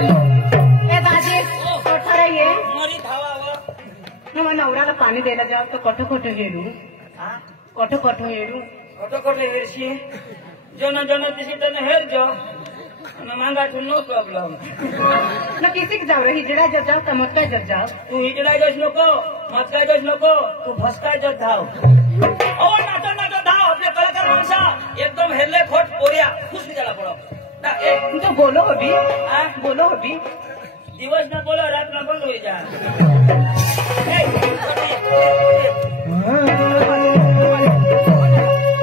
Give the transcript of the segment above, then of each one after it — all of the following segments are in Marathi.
दादी कोठा रहिए मरी धावा मग नवऱ्याला पाणी द्यायला जाऊ तर कोठं कोठं गेलो कोठं कोठं हेरू कोठं कोठं हेरशी जन जन दिसी तन हेर जो मांगा तू नो प्रॉब्लेम न किसी जाऊ रे हिजडा जत जाऊ का मत काय जत जाऊ तू हिजडा जोश नको मत काय जोश नको तू भस्का जत धाव ओ नाटो नाटो धाव आपले कलाकार माणसा एकदम हेरले खोट पोरिया खुश निघाला पडो ना ए तो बोलो अभी बोलो अभी दिवस न बोलो रात न बोलो हो जा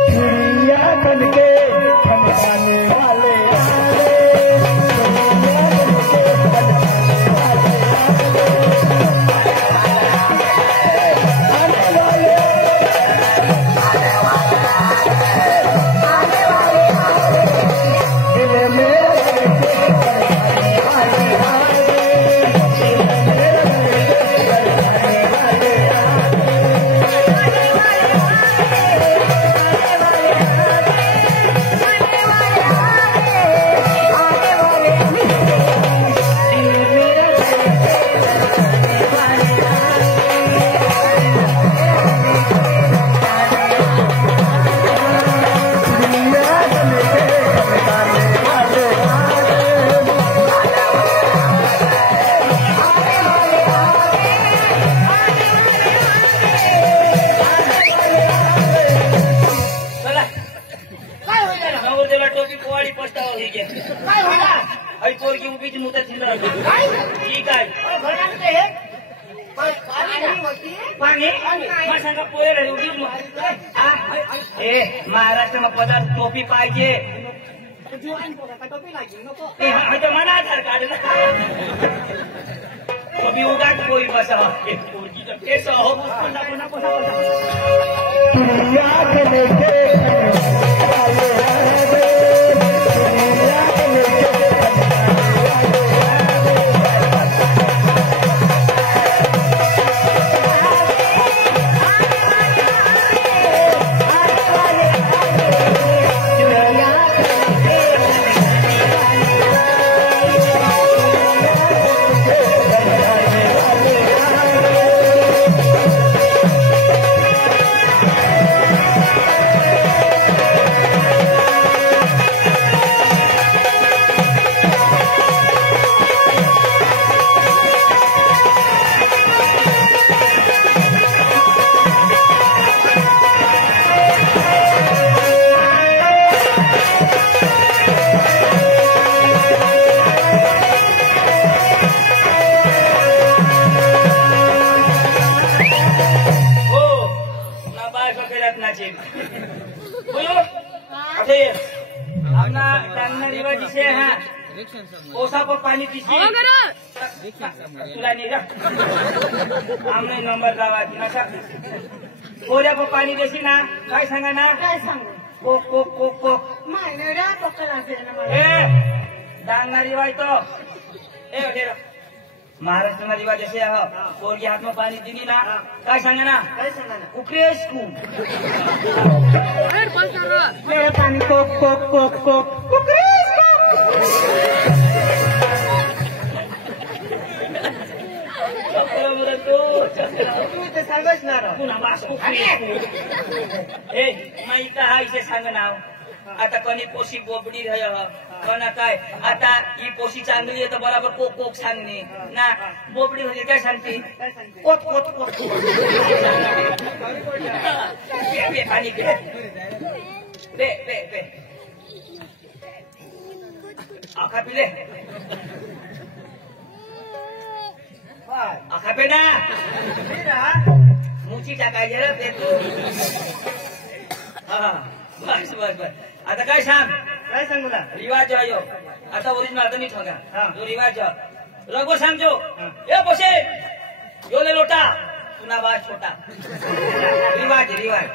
चिड़िया बन के फनवाने वाले महाराष्ट्र में पदार्थ टोपी पाहिजे मना आधार कार्ड टोपी उगाच कोई बसा केस हो ओसा पर पानी पीसी तुला नहीं का हमने नंबर लावा की नशा कोऱ्या पर पाणी देशी ना काय सांगा ना काय सांगू कोक कोक कोक कोक मायनडा पकड असेल ना ए डांगना रिवाज तो ए डेरा महाराष्ट्र में रिवाज ऐसे है कोर के हाथ में पानी दीनी ना काय सांगा ना उक्रेश को मेरा पाणी कोक कोक कोक कोक उक्रेश को आता कोणी पोशी बोबडी कोणा काय आता ही पोशी चांगली आहे तर बरोबर कोक कोक सांगणे ना बोबडी म्हणजे काय सांगते कोत कोत कोत पाणी पे पे पे पे आखा पिले आखा पे ना मुची टाकायचे रे ते तू हा बस बस बस आता काय सांग तुला रिवाज आयो आता ओरिजिनल आता नहीं ठगा तो रिवाज रघु समझो ये पोसे यो ले लोटा तुना बात छोटा रिवाज रिवाज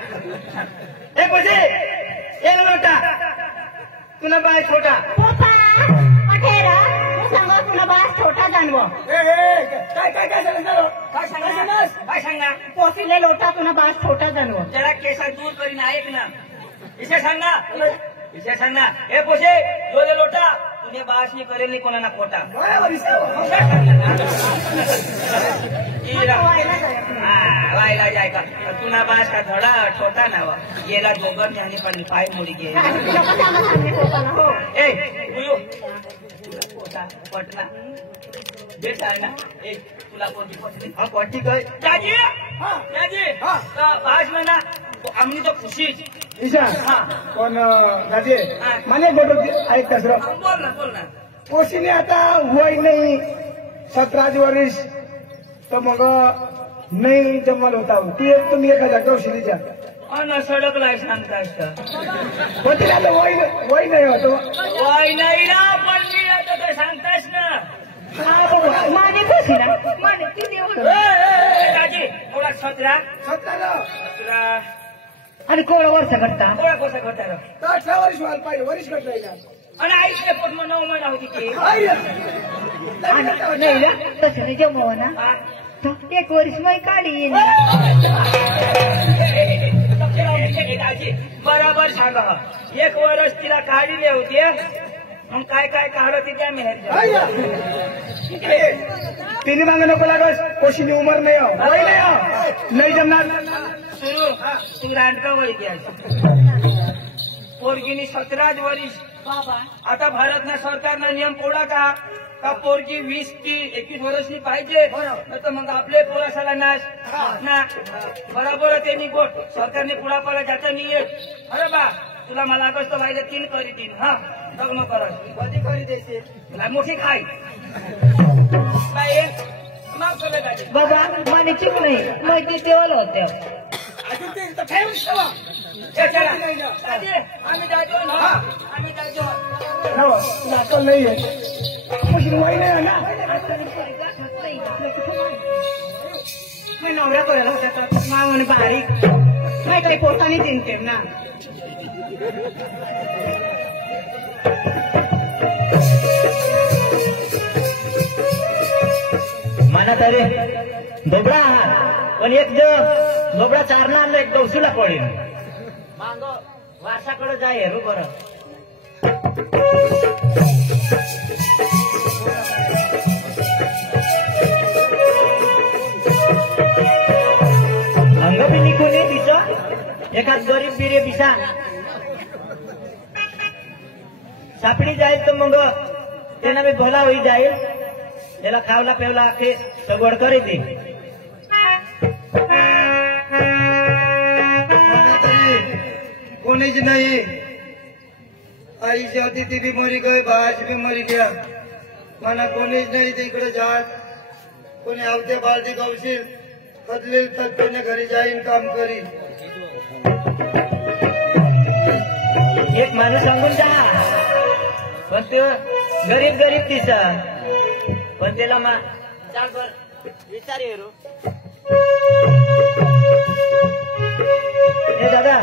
ए पोसे ये ले लोटा तुना बात छोटा पप्पा पटेरा सांगा तुला बास छोटा जानवो काय सांगा पोसीले लोटा तुला बास छोटा जानवो जरा केसा दूर करीन ऐक ना इसे सांगा ए पोसे यो ले लोटा म्हणजे बासनी करेल नाही कोणाला खोटा वायला जाय का तुला बास का थोडा छोटा ना गेला दोघं त्याने पण पाय मुडी गे पटना बेटा ना तुला कोणती पटली हा पट्टी काय दाजी दाजी बास म्हणा आम्ही तो खुशी ईशा पण दादी मला गोट ऐक कसर बोल ना कोशीने आता वय नाही 17 वर्ष तर मग नाही जमल होता ती तुम्ही एखाद्या कौशलीच्या अन सडक लाय सांगता पण तिला आता वय नाही होतो वय नाही ना पण मी आता काय सांगतास ना माझी कशी ना माझी किती दाजी थोडा 17 आणि कोण वर्ष करता थोडा कसा घटा 18 वर्ष व्हायला पाहिजे वरिष्ठ कटलायला आणि आईचे पोट मग 9 महिना होती की नाही ना तसं नाही जमव ना एक वर्ष मै काढी दाजी बराबर सांगा 1 वर्ष तिला काढीले होते मग काय काय काढत त्या मेहर तिने मागे नको लागस कोशीनी उमर नाही हो वय नाही हो नाही जमणार सुरू तू रांडका वळी घ्या पोरगीनी 17 वर्ष बाबा आता भारतना सरकारना नियम पोळा का पोरगी 20 की 21 वर्षनी पाहिजे तर मग आपले पोरासाला नाश ना बरोबर त्यांनी गोट सरकारने पुढापाला जाता नाही अरे बा तुला मला कसं पाहिजे 3 करी 3 हा लग्न कर कधी करी द्यायचे तुला मोठी खाई माफ कर दादी बाबा माने चिक नाही माहिती तेवढं होत्या आम्ही जायचो ना आम्ही जायचो नाकल नाही आहे कोशीनी वय नाही ना मी नवऱ्या करायला होत्या मागून बारीक नाही काही पोटाने चिंते ना माना तरी बोबडा आहात पण एक बोबडा चारणार एक गवसूला पडेल मांग वारसाकडे जाय हेरू बरं अंग बी निघून ये तिचं एखाद गरीब बिरे बिसा सापडी जाईल तर मग त्यांना मी भला होई जाईल त्याला खावला पेवला आखे सगवड करी दे कोणीच नाही आईची होती ती बी मरी गई बाळाची बी मरी गया मला कोणीच नाही तिकडे जात कोणी आवते बालदी गवशील बदलेल तर कोणी घरी जाईन काम करी एक माणूस सांगून जा पण ते गरीब तिचा पण त्याला चाल बर विचार येरो हे दादा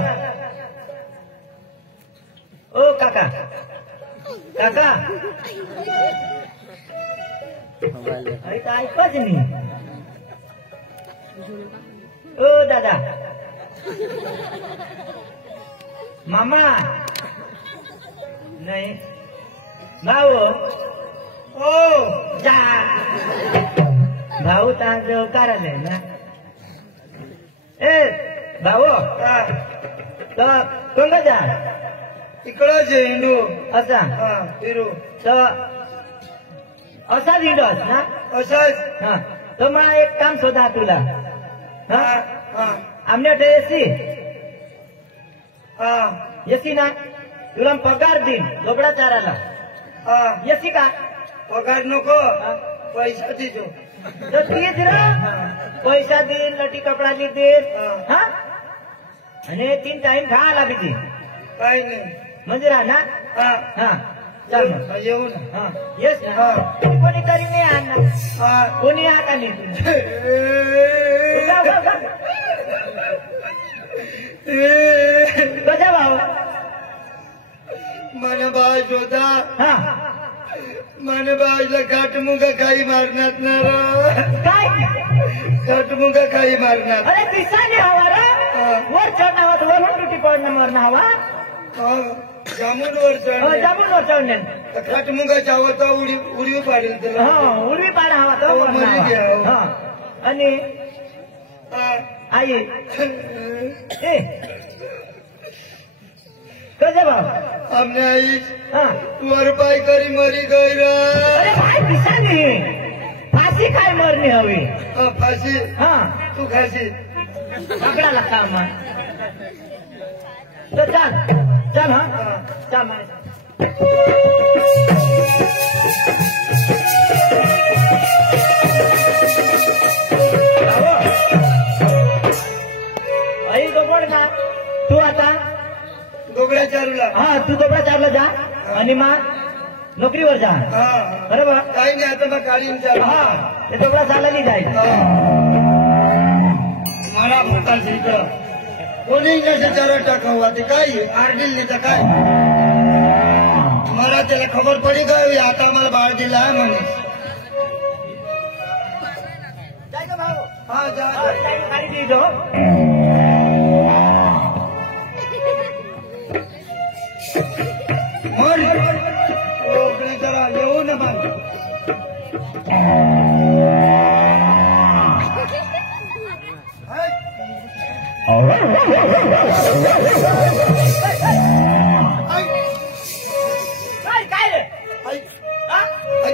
ओ काका अरे तर ऐकच नाही ओ दादा मामा नाही भाऊ ओ जा भाऊ तांजव करायला ना ए भाऊ तर कोण जा इकडंच हिंदू असा फिरू तर असा दिडस ना असंच हा तर मला एक काम शोधा तुला आमच्या एसी एसी ना तुला पगार देईन लोबडा चाराला एसी का पगार नको पैसा देतो तर तीच ना पैसा देईन लटी कपडा देईन हा आणि 3 टाइम खायला बी काही नाही म्हणजे राहा ना हा चल मग येऊ ना हा येस ना कोणी तरी नाही आणणार कोणी आता नाही कसा भाऊ मन बाज होता हा मन बाजला काटमुगा काही मारणार ना काय काटमुगा काही मारणार अरे दिसाने हवा रे वर चढणं हवा वरून तुटी पडणं मरणं हवा जामून वर चढ जामून वर चढणे खटमुगा चावल तो उडी पाडेल तुला उडवी पाडा हवा तो मरी गया आणि आई ए कसे भाऊ हमने आई वर पाय करी मरी गई रे अरे भाई दिशा नहीं फाशी काय मरनी हवी फाशी तू खाशी पकडा लागता मग तो चल चल चल आई गोबड ना तू आता गोबड्या चारूला तू गोबड्या चारला जा आणि मग नोकरीवर जा बरोबर काही नाही आता मग काढीन चालू ते गोबडा चालला जाईल मला म्हणतात इकडं कोणी नसे चार टाकावं ते काय आरडील नाही तर काय मला त्याला खबर पडी गई आता मला बाळ दिला आहे म्हणे जा जरा येऊ ना मग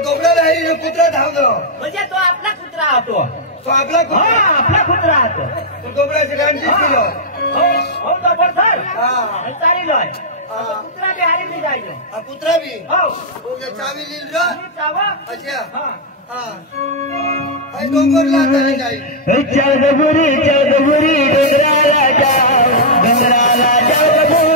गोबड्याला कुत्रा धावतो म्हणजे तो आपला कुत्रा होतो तो आपला आपला कुत्रा होतो गोबड्याची गांधी किलो हो तो सर चाली लोय कुत्रा बी हारी मी जायचो कुत्रा बी हो चावी लिहिल रा चावा अच्छा डोंगरला जाईल चल गबुरी डोंगराला जाऊ गबुरी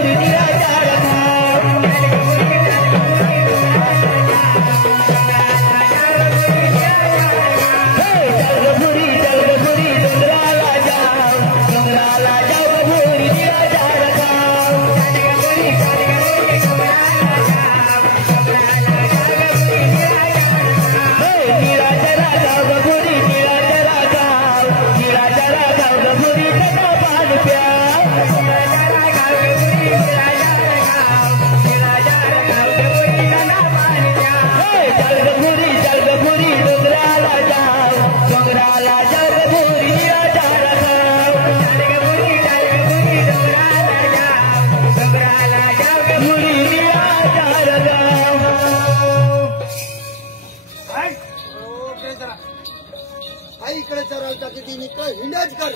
इकडे चरावता किती निकळ हिंडाच कर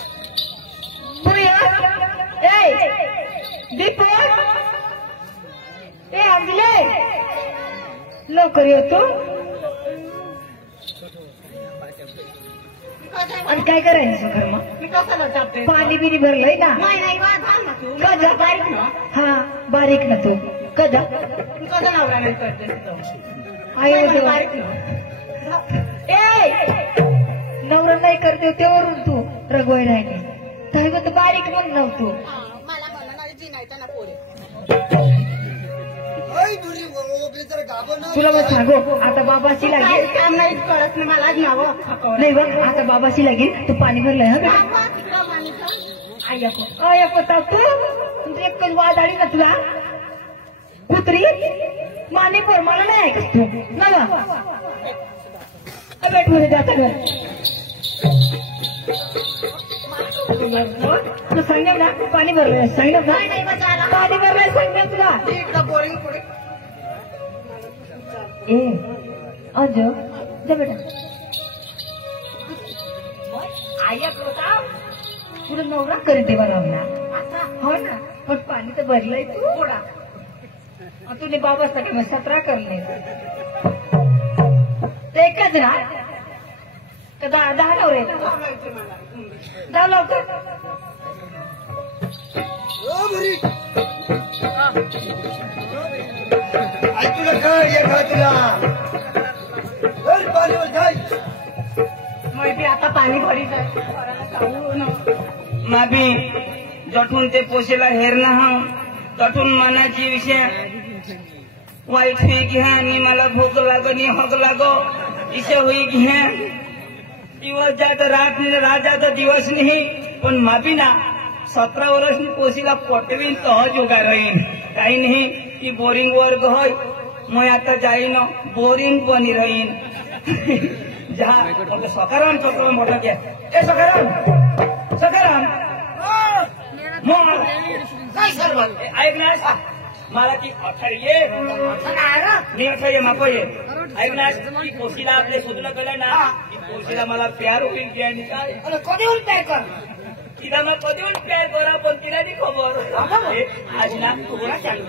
लवकर येतो आणि काय करायचं घर मग पाणी बिनी भरलंय ना कजा हा बारीक ना तू कजा कजा नवरा नाही करते नवरा नाही करते तेवरून तू रगवाय राहिली काय तू बारीक म्हण नव्हतो तुला मग सांगू आता बाबाशी लागेल काम नाही करत ना मला नावं नाही बघ आता बाबाशी लागेल तू पाणी भरलंय हा तू एकच वादाळी ना तुला कुत्री माने पर मला नाही ऐकत तू ना बेट मध्ये जाता घर तू सांगेल ना पाणी भरलंय सांगेल ना पाणी भरलंय सांगेल तुला बोरिंग पुढे ए आज जा बेटा तुला नवरा करते बनवला हो ना पण पाणी तर भरलंय तू थोडा तुने बाबासाठी मग 17 करले एकच ना 10 नवरे जाऊ लवकर तुला काय तुला माहिती आता पाणी भरी माबी जठून ते पोसेला हेरला हा तठून मनाची विषय वाईट हुई घ्या आणि मला भूक लागणी हक लागो इसे हुई घ्या दिवस जात रात जात दिवस नाही पण माबी ना 17 वर्ष पोसीला पटवीन तह जोगा राहीन काही नाही ती बोरिंग वर गय मैं आता जाइन बोरिंग बनी रहीन जहाँ मतलब सकाराम छोटो मोटा क्या ए सकाराम ऐक ना मला ती अठ्ठाये मी अठ्ठाये माको ये ऐक ना ती कोशीला आपले शोधलं केलं ना ती कोशीला मला प्यार होईल की आणि काय कधी होईल प्यार कर तिला मग कधी होईल प्यार करा पण तिला नाही खबर आज ना थोडा चालू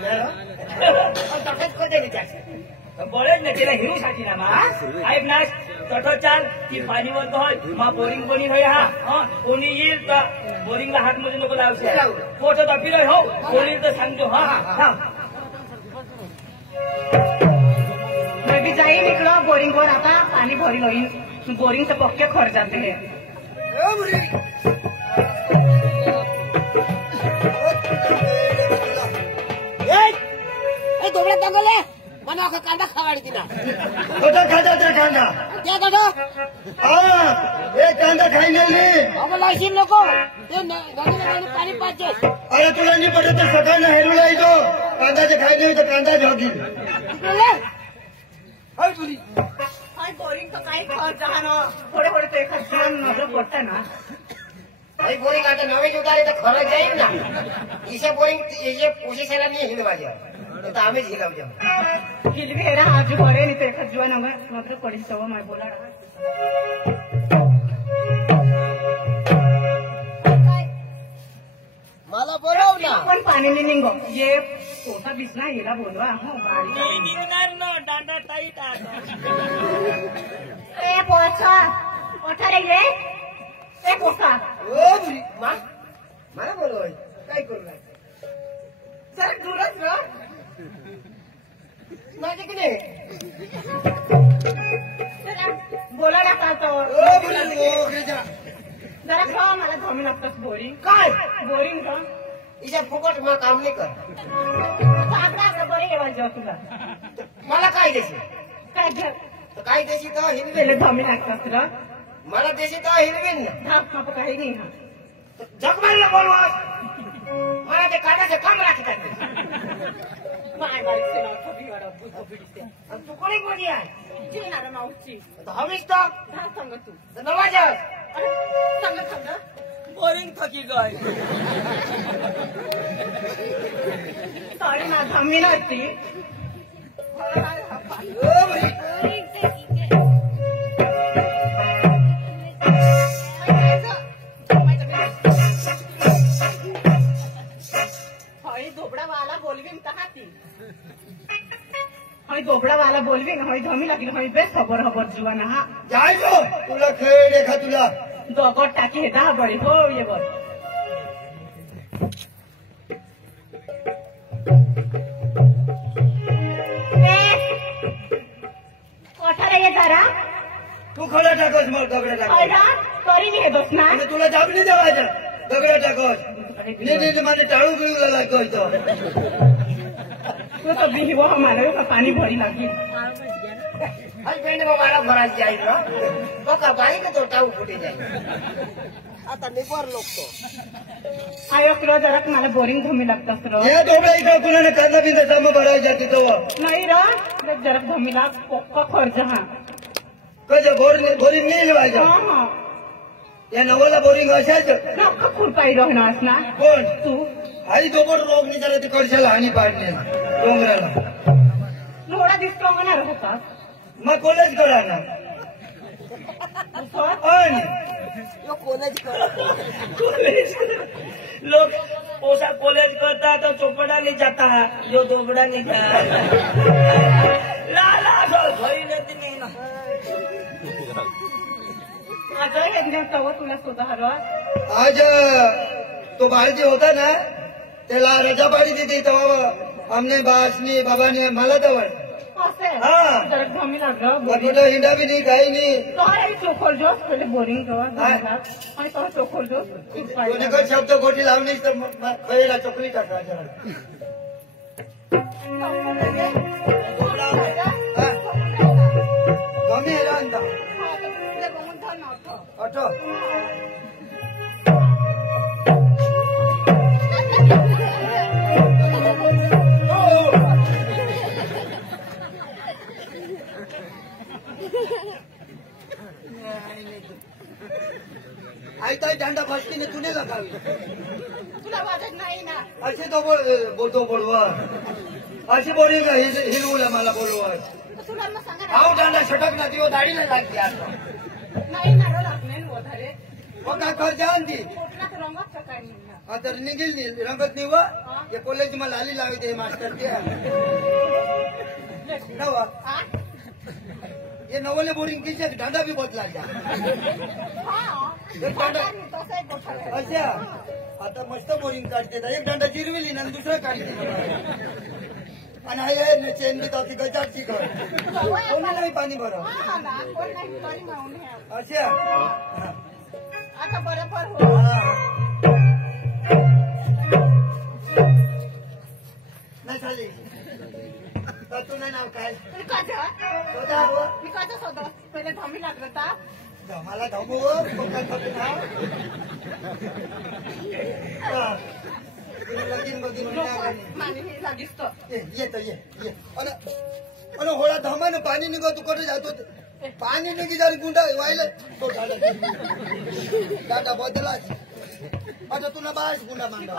बरेच ना तिला हिरू साठी ना मा ऐक ना तठ चाल ती पाणीवर होय मग बोरिंग बनी होय हा कोणी येईल तर बोरिंगला हात मध्ये नको लावશે पोट दपिलोय हो कोणी तर सांगतो हा मैं भी जाईन इकडं बोरिंगवर आता पाणी भरी होईल बोरिंगचं पक्के खर्चाते हे दोबड्या दंगले मला कांदा खावाडी दिला खाता कांदा त्या दादा कांदा खाई नाही अगं लायशील नको ते नदीला पाणी पाहिजे अरे तुला नाही पडत तर सकाळना हेरूला येतो कांदाचे खाई नाही तर कांदा झोगी बोरिंग तर काही खर्च थोडे थोडे ते खर्च नजर पडतं ना भाई बोरिंग आता नवीन उतारे तर खरं जाईल ना इसे बोरिंग ये पोशिशेला नाही हिल माझ्या तर आम्हीच हिलाव जाऊ हिलवी हेरा आज बरे नाही ते खर्च जुवा नजर पडेल तेव्हा माय बोला मला बोलव ना पण पाणी नाही निघो ये पोसा बिसना हिला बोलवा हो निघणार ना दांडा टाईट ए पोसा पोसा रे गे ए पोसा मला बोलव काय करू जरा दूरच रह माझे की नाही बोला ना का तो जरा खा मला धमी लागतात बोरिंग काय बोरिंग का इथे फुकट मला काम नाही कर बरे येवायचं तुला मला काय देशी काय घर काय देशी तर हिरवे पहिले धमी लागतात तुला मला देशी तर हिरवेन ना धाप काही नाही हा जग मारला बोलवा मला ते काढायचं काम राखत आहे माय बारीकचे नाव ठोकी वाडा बुद्धीचे तू कोणी कोणी आहे चिरणार माऊची हवीच तर धाप सांग तू नवाजस सांग बोरिंग थकी गय साडी ना धमी नसती धोबडावाला बोलवीन तहाती हय धोबडावाला बोलवीन हय धमी लागली हय बेस खबर खबर जुवाना हा जायचो तुला खेळ रेखा तुला दगड टाकी हे दहा बडी हो ये बर कोठाला ये जरा तू खडा टाकस मग दगडा टाकस तरी नाही दोस ना आणि तुला जाब नाही देवायचं दगडा टाकस नाही माझे टाळू बिळू लागतो तू तो बिही वो हमारे पानी भरी लगी आज पेंड में मारा भरा जाए ना तो का पानी का तो टाऊ फुटे जाए आता निपर लोग तो आयो किलो जरा मला बोरिंग धमी लागतात रो हे दोबडा इथं कुणाने कांदा बिंदा साम भरायला जाते तो नाही रा जरा धमी लाग पक्का खर्च हा कधी बोरिंग नाही लावायचं हा या नवाला बोरिंग असायचं नक्का खुरपाई राहणार ना कोण तू आई दोबड रोग नाही झाला ते कडशाला हानी पाडणे डोंगराला थोडा दिसतो होणार होता मग कॉलेज करा ना पण लोग पोसा कॉलेज करता तो चोपड़ा नहीं जाता है जो दोबड़ा नहीं जाता लाला भरी लेती नहीं ना आज हे तव तुला स्वतः आज तो बाळजी होता ना त्याला रजा पाडी दिली तेव्हा आमने बासनी बाबाने मला जवळ जरा धमी लागलं कुठं हिंडा बी नाही काही नाही चोखोर जोस पहिले बोरिंग जवळ आणि तो चोखोर जोस कोणी काही शब्द खोटी लावली तर पहिला चोकली टाका कमी आहे अठो आई ताई दांडा फटकीने तुने लगावी तुला वाटत नाही ना असे तो बोलतो बोलवर अशी बोली हिरवूला मला बोलवर तुला मग सांगा आव दांडा छटक ना दियो दाढी नाही लागते आता नाही ना लागले वधारे मग काय कर जाण ती पोटला तर रंगात काय नाही आता निघेल रंगत निव हे कॉलेज मला आली लावी ते मास्टर ते नवा ये नवले बोरिंग किसे दांडा भी बदला अच्छा आता मस्त बोरिंग काढते एक दांडा जिरविली ना दुसरा काढते आणि हे चेन बी होती गजाची घर कोणी नाही पाणी भर अच्छा आता बरोबर हो नाही चालेल तू नाही नाव काय विकायचं होतं पहिले धमी लागलं तर मला धमू लगीन बगीन लागीस येत ये आणि होळा धमानं पाणी निघत तू कुठे जातो पाणी निघी जरी गुंडा व्हायला तो दादा बदला आता तुला बास गुंडा मांडा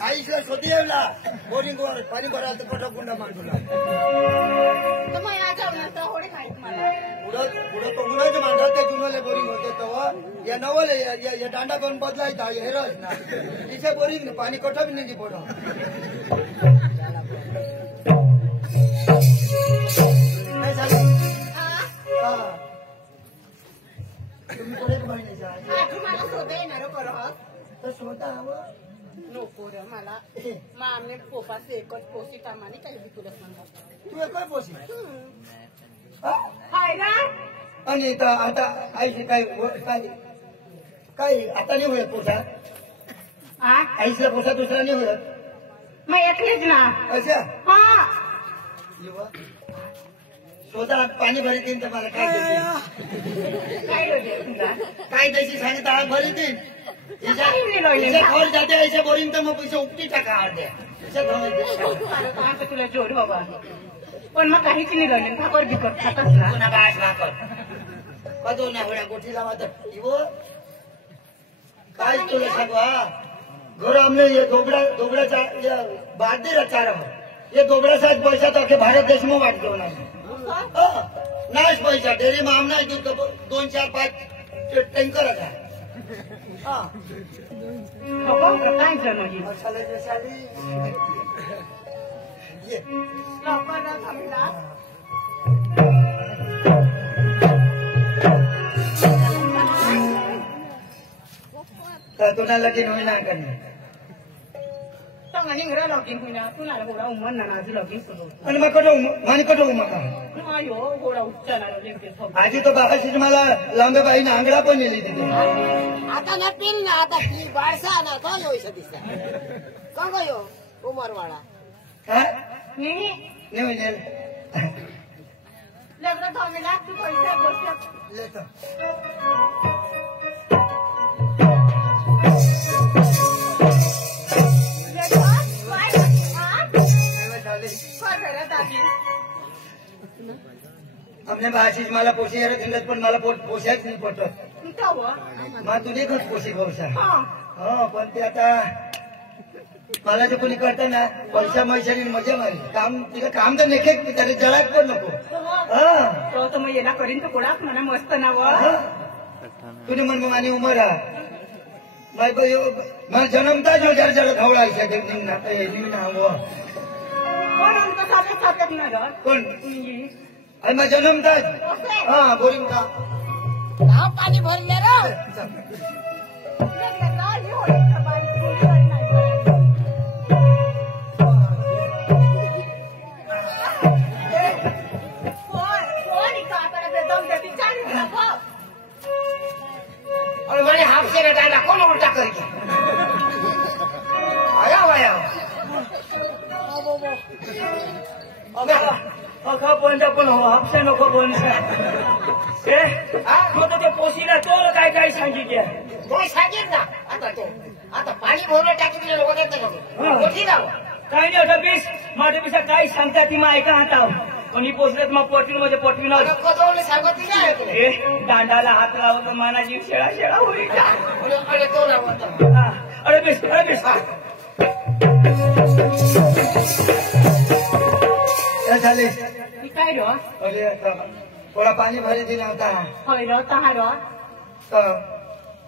आईला शोधी येवला बोरिंग वर पाणी भरायला तर कुठं गुंडा मांडूला पुढं तो गुन्हाचं मांडा ते जुनले बोरिंग होते तेव्हा या नवले या दांडा करून बदलायचा हेरच ना तिथे बोरिंग पाणी कठा बी नाही पडो नाही झालं तुम्ही पुढे मला शोधा येणार परत तर शोधा हवं नको रे मला मामे पोपाचे एकच पोशी कामाने काही बी तुला सांगा तू काय पोशी हाय ना आणि आता आईशी काय काय काय आता नाही होत पोसा आईसला पोसा दुसरा नाही होत मग एकलीच ना अच्छा हा स्वतः पाणी भरीत येईन तर मला काय काय त्याची सांगत आग भरीत येईन घर जाते ऐसे बोरिंग तर मग पैसे उपटी टाका तुला जोड बाबा पण मग काहीच नाही गणन भाकर बिकट खातच ना बास भाकर कदो ना होण्या गोठीला मात्र काय तुला सांगू हा घर हमने ये दोबड़ा बाद दे रचा रहा ये दोबड़ा साथ पैसा तो आखे भारत देश में वाट दो ना नाच पैसा डेरी में हमना 2, 4, 5 टँकर आता काय जन्मली मसाल्याची साडी ये तुला लगीन होईना करणे निघरा लॉगिन होईना तुला घोडा उमर ना नाजू लॉगिन करू आणि मग कटो मानी कटो मका अयो घोडा उच्चारणार आजी तो बाबाशी मला लांबे बाईने आंगडा पण नेली तिथे आता ना पिल ना आता ती बाळसा ना तो लोईसा दिसता का गयो उमरवाडा काय नाही नाही म्हणजे लग्न थांबेला तू पैसे गोष्ट लेतो हमने बाशीच मला पोशी यार थिंगत पण मला पोशाच नाही पटत मग तुझे खच पोशी गौसा हो पण ते आता मला ते कोणी करत ना पैसा मैशानी मजा मारी काम तिला काम तर नेखे त्याने जळात पण नको तो मग याला करीन तर कोणाक म्हणा मस्त नाव तुझे मन आणि उमर हा मला जन्मता जो जरा जरा खवळा निघणा कोण आमचं साधे साधत ना कोण आणि मग जन्मता हा बोरिंग का गाव पाणी भरले रे आणि म्हणे हापशे डायला कोण उलटा करते आया वाया अखा पण हापशे नको पण ते पोशीला तो काय काय सांगितले तो सांगेल ना आता तो आता पाणी भरलं टाकून दिलं वगैरे नाही काही नाही आता 20 माझ्या पेक्षा काही सांगता ती मग ऐका हाताव कोणी पोचले मग पोटवी म्हणजे पोटवी न कजवले सांगत नाही दांडाला हात लावतो माना जीव शेळा शेळा होईल अरे तो लावत अरे बेस अरे बेस क्या झाले काय रो अरे थोडा पाणी भरी दिला होता हय रो तहा रो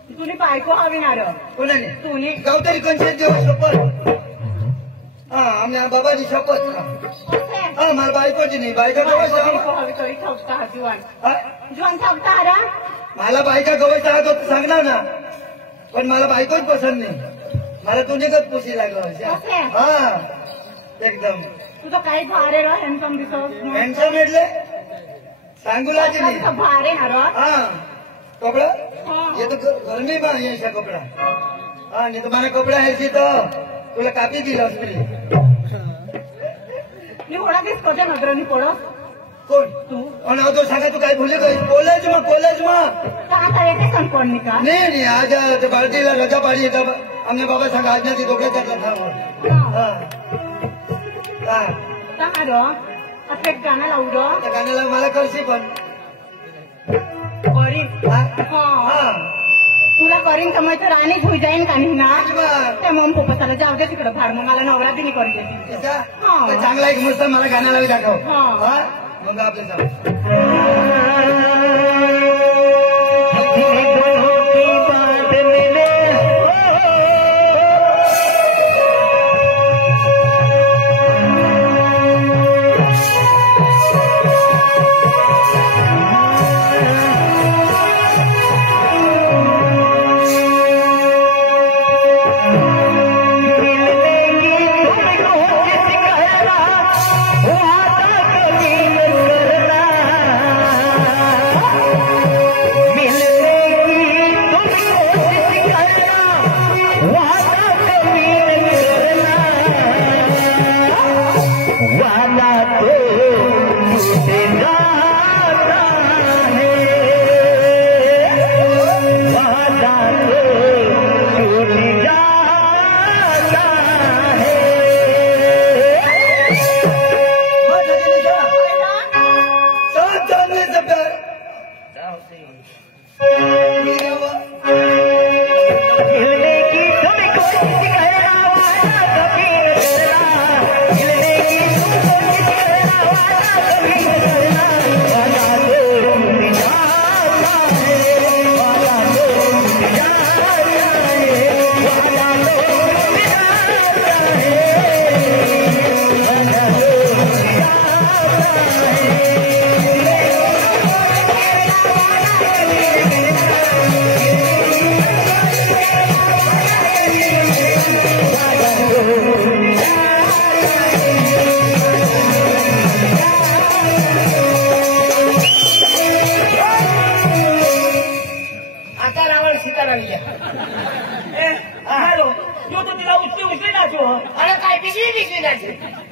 तुने बायको हवी ना रो कोणाने तुने गावतरी कोणचे देव शपथ हा आमच्या बाबाची शपथ हा मला बायकोची नाही बायका बायको गवस हवी तरी ठेवता हा जुवान हा? जुवान ठेवता रा मला बायका गवस राहत होत सांगणार ना पण मला बायकोच पसंत नाही मला तुझेच पुशी लागलं हा एकदम तुझं काही भारे रो हॅन्डसम दिसत हँडसम એટલે सांगुलाची नाही भारे ना रो हाँ कपड़ा हाँ। ये तो गर्मी में है ऐसा कपड़ा हाँ नहीं तुम्हारा कपड़ा ऐसी तो तुला कापी दी हॉस्पिटल मी होणा दिस कशा नजरांनी पडत कोण तू और ना तो सांगा तू काय भूले गई कॉलेज में का आता येते संकोणी का नहीं आज बाल्टीला रजा पाडी तब हमने बाबा सांगा आज ना ती दोघे त्यातला थांब हाँ हाँ तहा रो आता एक गाणं लावू रो त्या गाण्याला मला करशी पण करीन हाँ हाँ तुला करीन समय तर राणीच होई जाईन का नाही ना मग त्या मम पोपसाला जाऊ दे तिकडं फार मग मला नवरा बी नाही करू देते इथं? हाँ। तर चांगला एक मस्त मला गाण्याला बी दाखव हाँ। हाँ मग आपलं जाऊ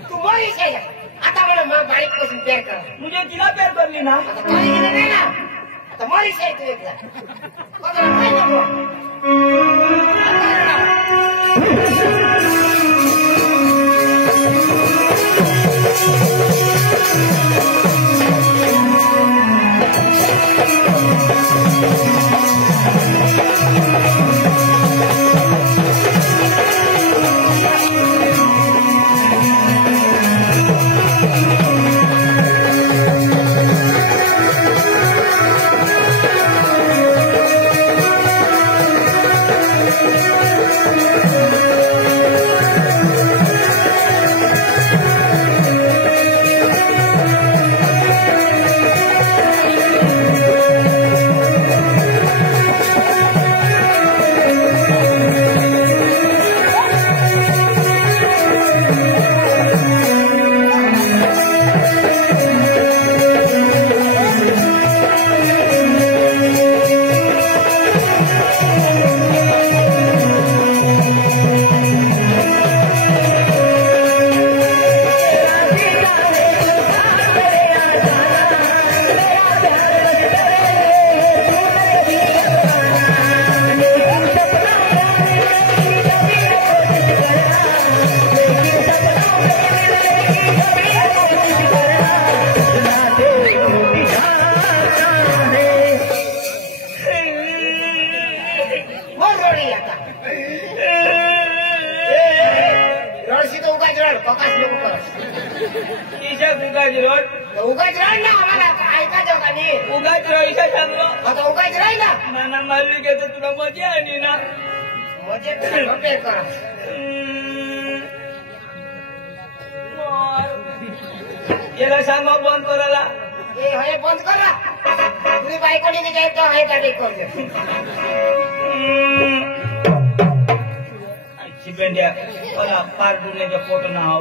तू मोरी आता मला मग बारीक पासून पेर कर मुझे तिला पेर करली ना आता काही गेलं नाही ना आता मोरी तू एकदा काय नको ईशा उगाच रोड उगाच राहील ना आम्हाला ऐकायचं का नाही उगाच रोड ईशा सांगलो आता उगाच राहील ना नाना मारली घेतो तुला मजा आली ना म्हणजे पे करा याला सांगा बंद करायला हे बंद करा तुम्ही बायकोने निघाय तो आहे का नाही करते चिपेंड्या मला पार दुनियाचा फोटो ना हो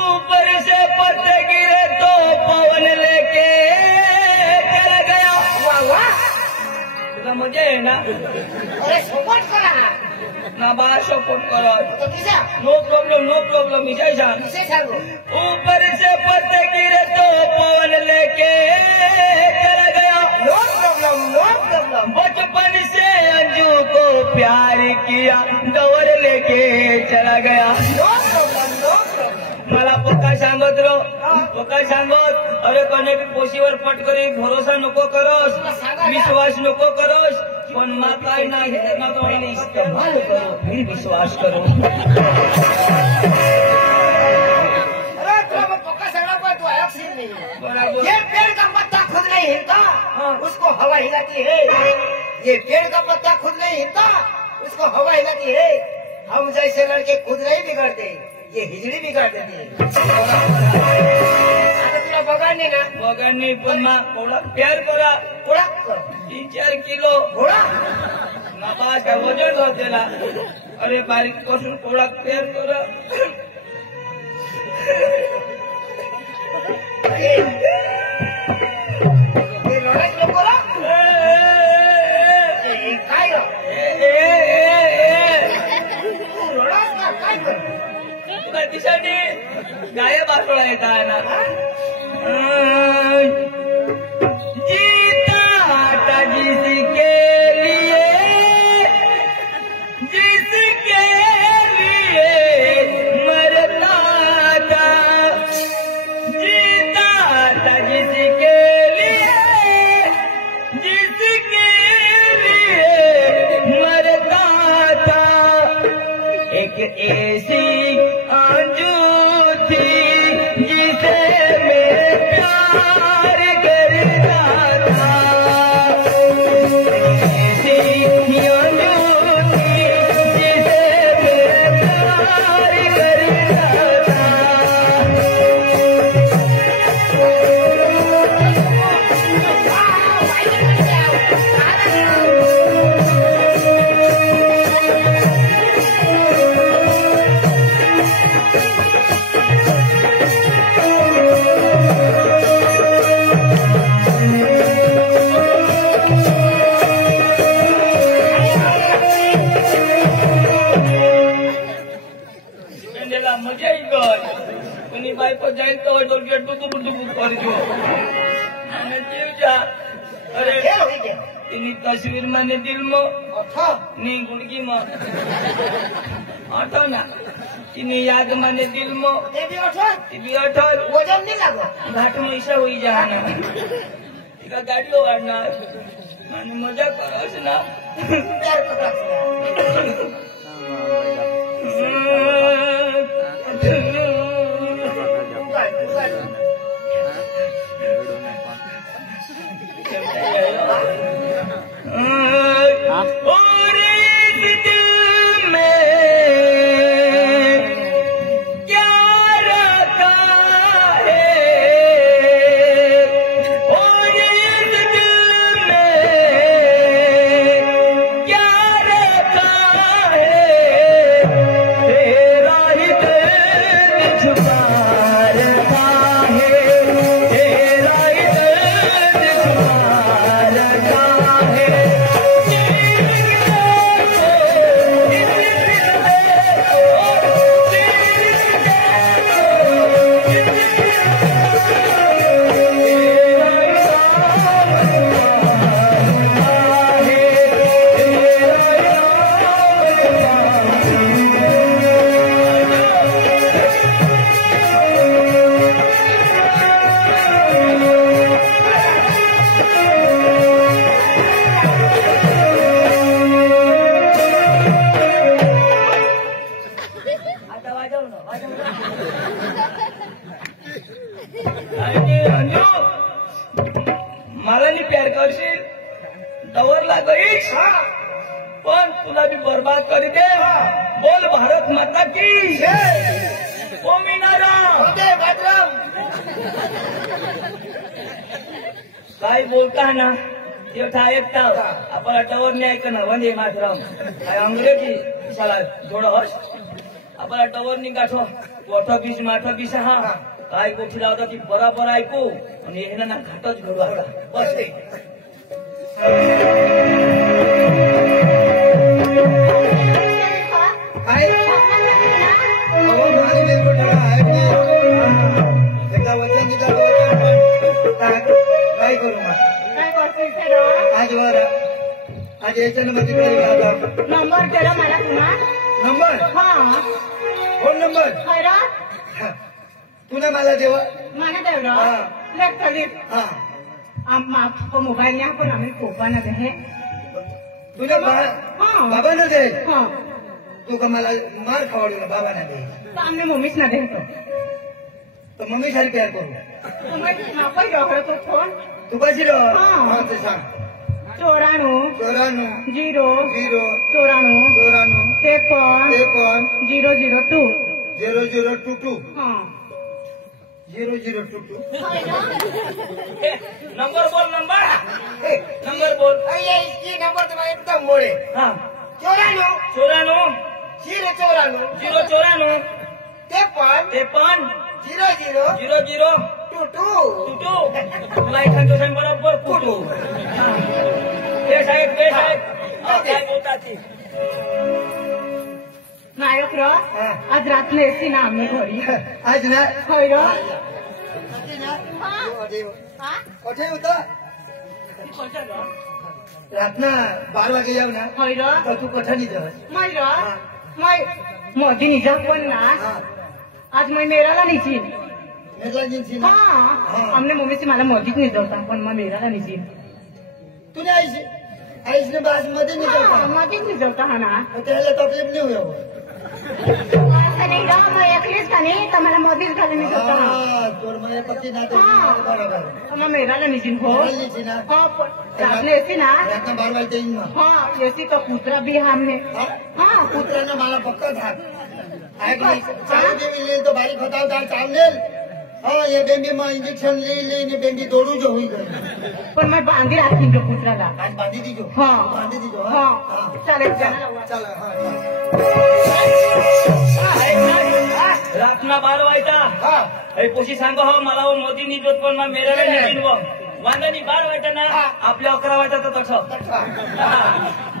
ऊपर से पत्ते गिरे तो पवन लेके चला गया वाह वाह तुला मजा आहे ना अरे सपोर्ट करा ना बा सपोर्ट करा तो किसा नो प्रॉब्लम विजय सांग किसे सांगू ऊपर से पत्ते गिरे तो पवन लेके चला गया नो प्रॉब्लम बचपन से अंजू को प्यार किया दौर लेके चला गया नो प्रॉब्लम मला पक्का सांगत रो पक्का सांगत अरे कोणी पोशीवर पटकरी भरोसा नको करोस विश्वास नको करोस पण मा काय नाही ना तो इस्तेमाल करो फिर विश्वास करो अरे तुला पक्का सांगना पण तू अलग सीन नहीं बराबर ये पेड़ का पत्ता खुद नहीं हिलता उसको हवा हिलाती है ये पेड़ का पत्ता खुद नहीं हिलता उसको हवा हिलाती है हम जैसे लड़के खुद नहीं बिगड़ते ये हिजड़ी बिगाड़ देती है आता तुला बघाडणे ना वगैरे पण मा थोडा प्यार करा थोडा 3-4 किलो थोडा नापास का वजन होतेला अरे बारीक पासून थोडा प्यार करा ये लढाई नको ना काय ग? तू रडास का काय कर दिशाने गाय बाजूला येत आहे ना जीता था जिसके लिए मरता था जीता था जिसके लिए मरता था एक ऐसी आंजू थी जिसे मैं प्यार करता था ऐसी आंजू थी जिसे मैं प्यार करता था मजा ही गई कोनी बाइको जाइन तो डोलगे डुबु करजो અને જીવજા અરે क्या हुई क्या એની તસવીર મને દિલમાં अच्छा ની ગુણગીમાં આઠો ના એની યાદ મને દિલમાં ये भी अच्छा એ બી અઠર वजन नहीं लगा ઘાટમાં ઈસા હોઈ જવાના એકા ગાડીઓ વાળના મને મજા કરસ ના प्यार पकड़ा और इस दिल में क्या रखा है और इस दिल में क्या रखा है बोल भारत माता की ओ मीनारा वंदे मातरम. काय बोलता ना तेवढा ऐकता आपला टवर नाही ऐक ना वंदे मातरम काय अंग्रेजी शाला थोडं आपला टवर नि गाठो कोठो बीस माठो बीस हा काय गोष्टी लावता की बराबर ऐकू आणि हे ना घाटच घडू आता बस रे. काय अहो माझी निर्मठा आहे की एकदा वचन दिलं काय करू मग काय करतोय सर? आज वर आज याच्या नंबर नंबर करा मला पुन्हा. नंबर हा फोन नंबर खरं तुला मला देव मला तेवढं हा. लेफ्ट हा आपको मोबाइल ने आपण आम्ही कोपाना है. तुझ्या हा. बाबांना दे हाँ तू का मला मार खावडू ना बाबांना दे सामने मम्मीच ना देतो. तर मम्मी सारी प्यार करू तुम्ही आपण डॉक्टर तो फोन तू कशी रह हा. ते सांग 94 94 0 0 94 94 53 002. 0022 हाँ 0022 नंबर बोल नंबर बोल. ये इसकी नंबर तुम्हारा एकदम मोड़े. हा 94 94 094 094 53 53 00 00 22. कुटू तुला एखाद्या दिवसांनी बरोबर कुटू ते साहेब काय बोलतात ती नायक र हा. आज रात्र येते ना आम्ही घरी. आज ना होय र कठे होता रातना 12 वागे जाऊ ना होय र तर तू कठा नहीं जास मै र मै मोदी निजा पण ना हाँ आज मैं मेराला निची. मेला जिंसी ना हाँ हमने मम्मी से मला मोदीच निजवता पण मग मेराला निची. तूने आईस ने बास मध्ये नहीं हाँ जाता मोदीच निजवता हा ना. त्याला तकलीफ नहीं हुई असं नाही ग मग एकलीच का नाही तर मला मोदीच घालून निजवता. हाँ तोर माया पक्की ना तो हाँ. बराबर मग मेराला निजीन हो. मेला जिंसी ना हाँ रात्र येते ना. रातना 12 वागे इन ना हाँ येते तो कुत्रा भी हमने. हाँ कुत्र्यानं मला पक्का था ऐक नाही चालू देवी लेल तो बारीक होता होता चावलेल हाँ ये बेंबी में इंजेक्शन ले ने बेंबी दौड़ू जो हुई गई पण मैं बांधी राखी जो कुत्र्याला. आज बांधी दीजो हाँ. बांधी दीजो हाँ चालेल चला. चल हाँ रातना 12 वाजता हाँ हे पोशी सांग हो मला हो मोदी निजवत पण मग मेराला निजीन हो वांगणी 12 वाजता ना आपल्या 11 वाजता तर तसं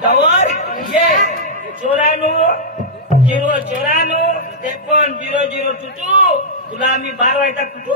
जवळ ये 94 094 53 0022 तुला आम्ही 12 वाजता कुठू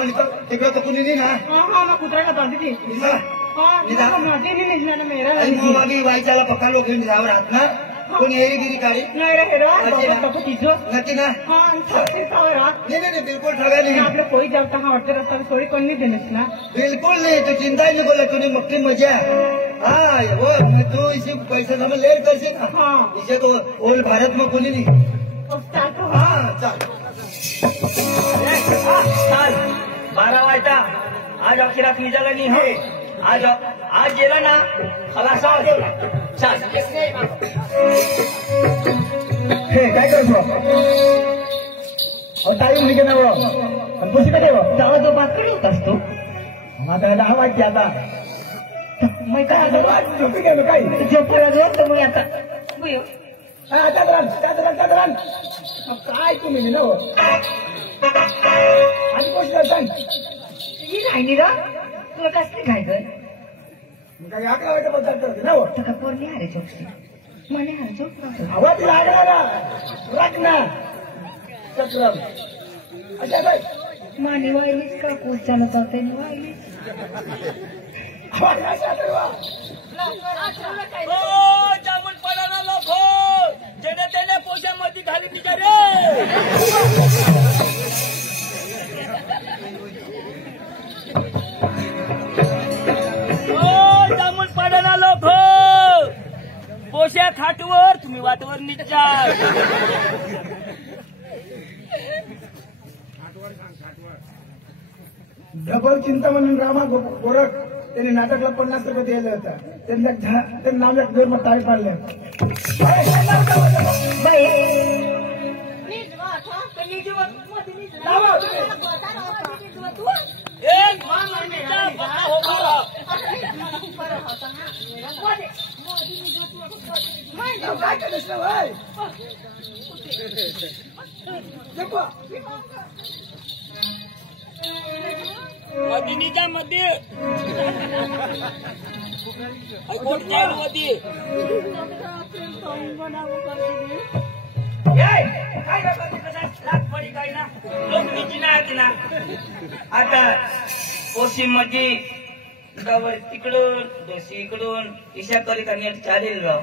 आणि तिकडं तर कुणी नाही ना हाँ मैं कुतरा बांधी थी निघा. हाँ निघा. नदी नहीं निघना मेरा आणि मग आम्ही वाईच्याला पक्का लोक घेऊन जावं राहत ना कोणी एरीगिरी काढी नहीं रहेगा अच्छी ना. बाबा तीजो नक्की ना हाँ सबसे सारा नाही बिलकुल ठगा नाही आपले कोई जाता हाँ वाटते रस्ता में थोड़ी कोई नहीं देनेस ना बिलकुल नहीं तू चिंता ही नहीं बोला तूने मक्की मजा हाँ वो तू इसी पैसा हमें लेट कर ना हाँ इसे तो ओल्ड भारत में कोणी नहीं अब चाल तो हाँ चल चाल 12 वाजता आज अखेरात निघाला नाही हो आज गेला ना खलास चाल हे काय करतो ताई मुली ना कशी काय जावा जो बात करी होतास तू आता 10 वाजते आता मैं काय आता झोपी गेलो काय झोपायला जाऊ तर मग आता बुयो काय तुम्ही ना आणि गोष्ट सांग ही नाही रा तुला कसली खायचं काय आकडा वाटत बदलतो ना तर पोरली अरे चोपशी म्हणे अरे चोप आवाज लागला ना राजना चक्रम अच्छा काय मानी वाहिलीच का पुढच्याला चालते वाहिलीच आवाज असा करवा ओ जामून पडाना लोक जेने तेने पोशामध्ये खाली निघा रे ओ जामून पडाना लोक पोशा खाटवर तुम्ही वाटवर निघा डबल चिंता म्हणून रामा गोरख त्यांनी नाटकला 50 रुपये दिले होता त्यांना नाव एक दोन मग टाळी पाडले काय केलं भाई मदिनीच्या मध्ये कोण जाईल मध्ये काय लाख पडी काय ना लोक निघणार ना आता पश्चिम मध्ये गावर तिकडून देशी इकडून ईशा करी का नीट चालेल राव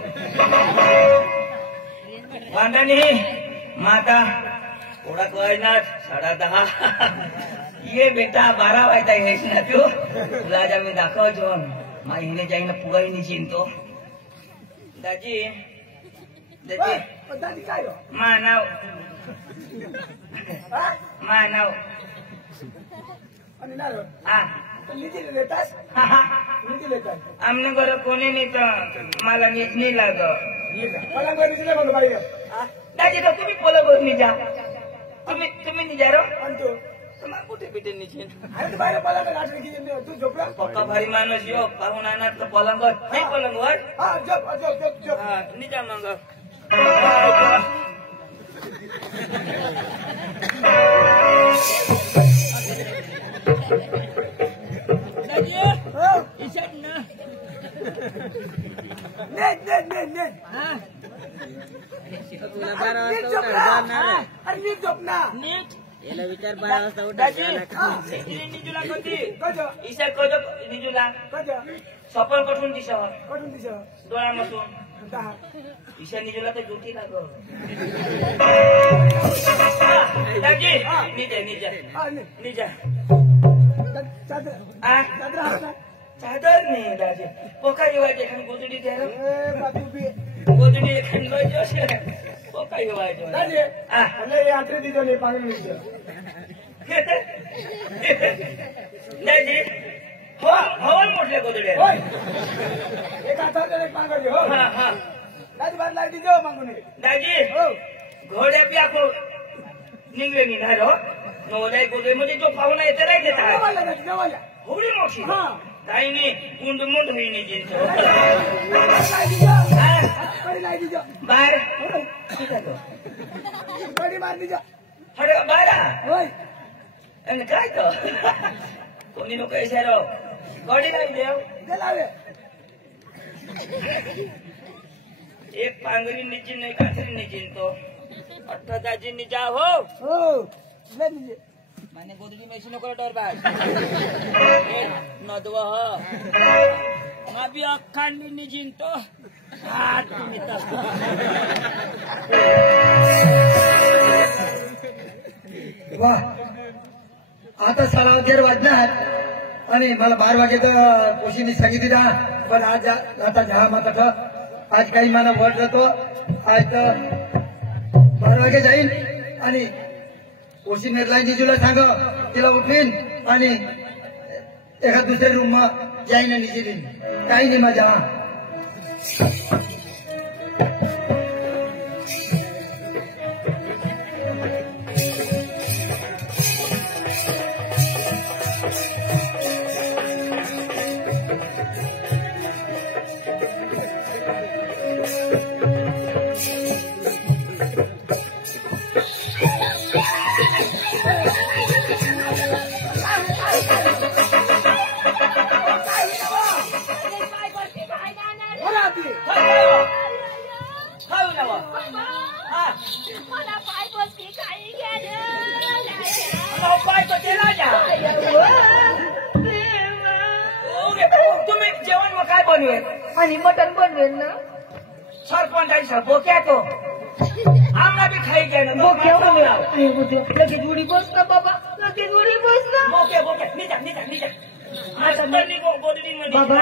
वांदानी माता थोडा कळणार 10:30 ये बेटा 12 वाजता येस ना तू तुला आज आम्ही दाखवतो माहिने जाईन पुगाई नाही चिंतो दाजी दादी काय मानव आणि नारो हा निधी लेतास निधी लेतात आमने बरं कोणी नाही तर मला नीट नाही लाग मला बरं मग बाई दाजी तर तुम्ही पोलं निजा तुम्ही निजा रो आणि तू तुम्हाला कुठे पिटे निचिन अरे बाहेर पला नाटक किती तू झोपला पक्का भारी माणूस यो पाहून आणत पलंग नाही पलंगवर हा झोप हा निजा मग याला विचार 12 वाजता उठायचं निजुला कोणती ईशा कोजो निजुला सपन कठून दिशा डोळ्यामधून ईशा निजुला तर जोठी लाग दाजी निजा चादर नाही दाजी पोका येवायचे एखादी गोदडी द्या गोदडी एखादी लोय पोका येवायचे यात्रे दिलो नाही पागल दाजी हवन मोठल्या गोदड्या एक हातात एक मागवली हो हा हा दादी बाहेर लाईट दिलो मागून दाजी घोड्या बी आखो निघले निघाल हो नवदाय गोदडीमध्ये जो पाहुणा येते राहिले होळी मोठी काही नाही मुंड मुंड होईने जिंतो बाहेर अरे बारा आणि काय तो कोणी लोक इशारो गडी नाही देव एक पांगरी निचिन नाही कातरी निचिन तो 18 दाजी निजा हो माने गोदडी मेसी नको डरबाज नदवा माबी अक्कांनी निजिंतो हात तुम्ही वाह आता 11:30 वाजणार आणि मला 12 वाजे तर कोशीने सांगितली ना पण आज आता जहा माता आज काही मला वड जातो आज तर 12 वाजे जाईल आणि कोशी निर्लाय निजूला सांग तिला उठवीन आणि एका दुसऱ्या रूम जाईन आणि निजेलीन काही नाही माझ्या तुम्ही जेवण मग काय बनवेल आणि मटन बनवेल ना सरपंचाची बोक्या तो आम्हाला बी खाई घ्या ना लगेच उडी बस ना बाबा लगेच उडी बस ना बोके बोके निजा निजा निजा बाबा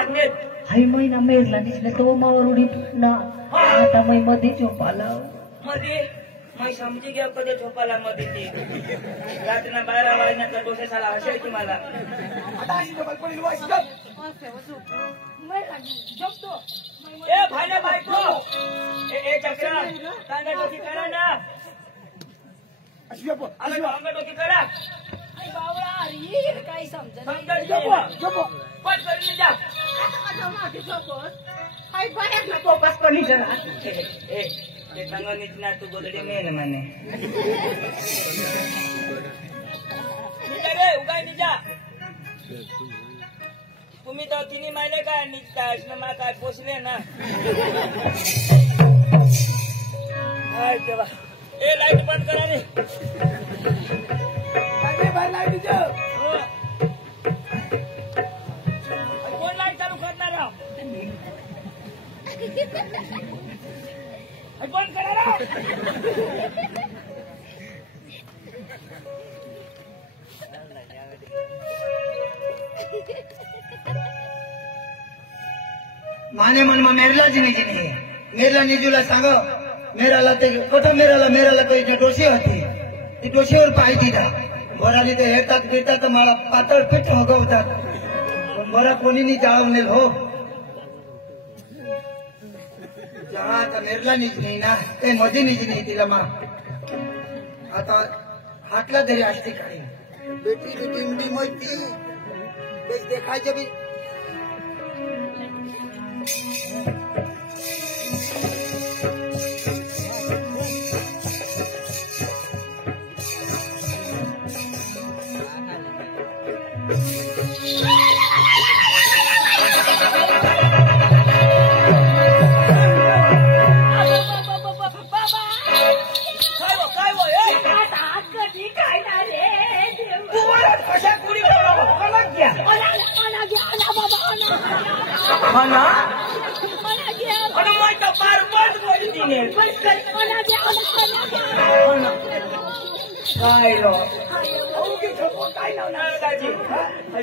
हाय महिना मेरला दिसला तो मावर उडी ना आता मै मध्ये झोपाला मध्ये मैं समजी गया कधी झोपाला मध्ये ती रातना 12 वाजण्याचा डोसे साला हसेल की मला ए भाईला बायको ए चक्रा तांगा डोकी करा ना अंगा डोकी करा काही समजा पण करून जा फोकस कमी जरा ए ते सांगा निघणार तू गोदडी मेल माने निजा रे उगाय निजा तुम्ही तर तिन्ही मायले काय निघता मा काय पोचले ना तेव्हा ए लाईट बंद करा रे कोण लाईट चालू करणार बंद करा माने मन में मेरला जी नहीं मेरला निजूला सांग मेराला ते कोठा मेराला काही डोशी होती ती डोशीवर पाय दिला बराली ते येतात देतात मला पातळ पीठ होगवतात पण बरा कोणी जाळवलेल हो जहा आता मेरला निज नाही ना ते मध्ये निज नाही तिला मा आता हातला तरी असते काही बेटी टिमटी माहिती बेस देखायचे बी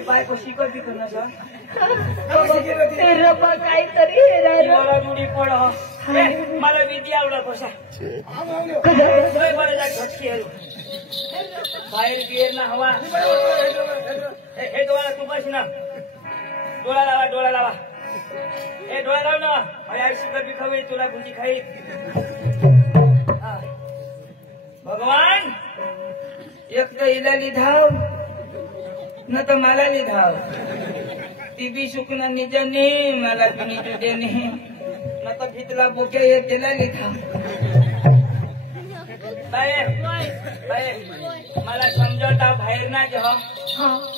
बायको शिकत बी करणं सर काहीतरी मला विधी आवडत कसा झटकी बाहेर बिहेर ना हवा हे डोळा तू बस ना डोळा लावा हे डोळा लाव ना आई शिकत बी खावी तुला भुंजी खाई भगवान एक तर हिला लिधाव न तर मला लिधाव ती बी सुकना निजाने मला बी निजू देणे न तर भितला बोक्या हे त्याला लिखाव बाय मला समजवता बाहेर ना जेव्हा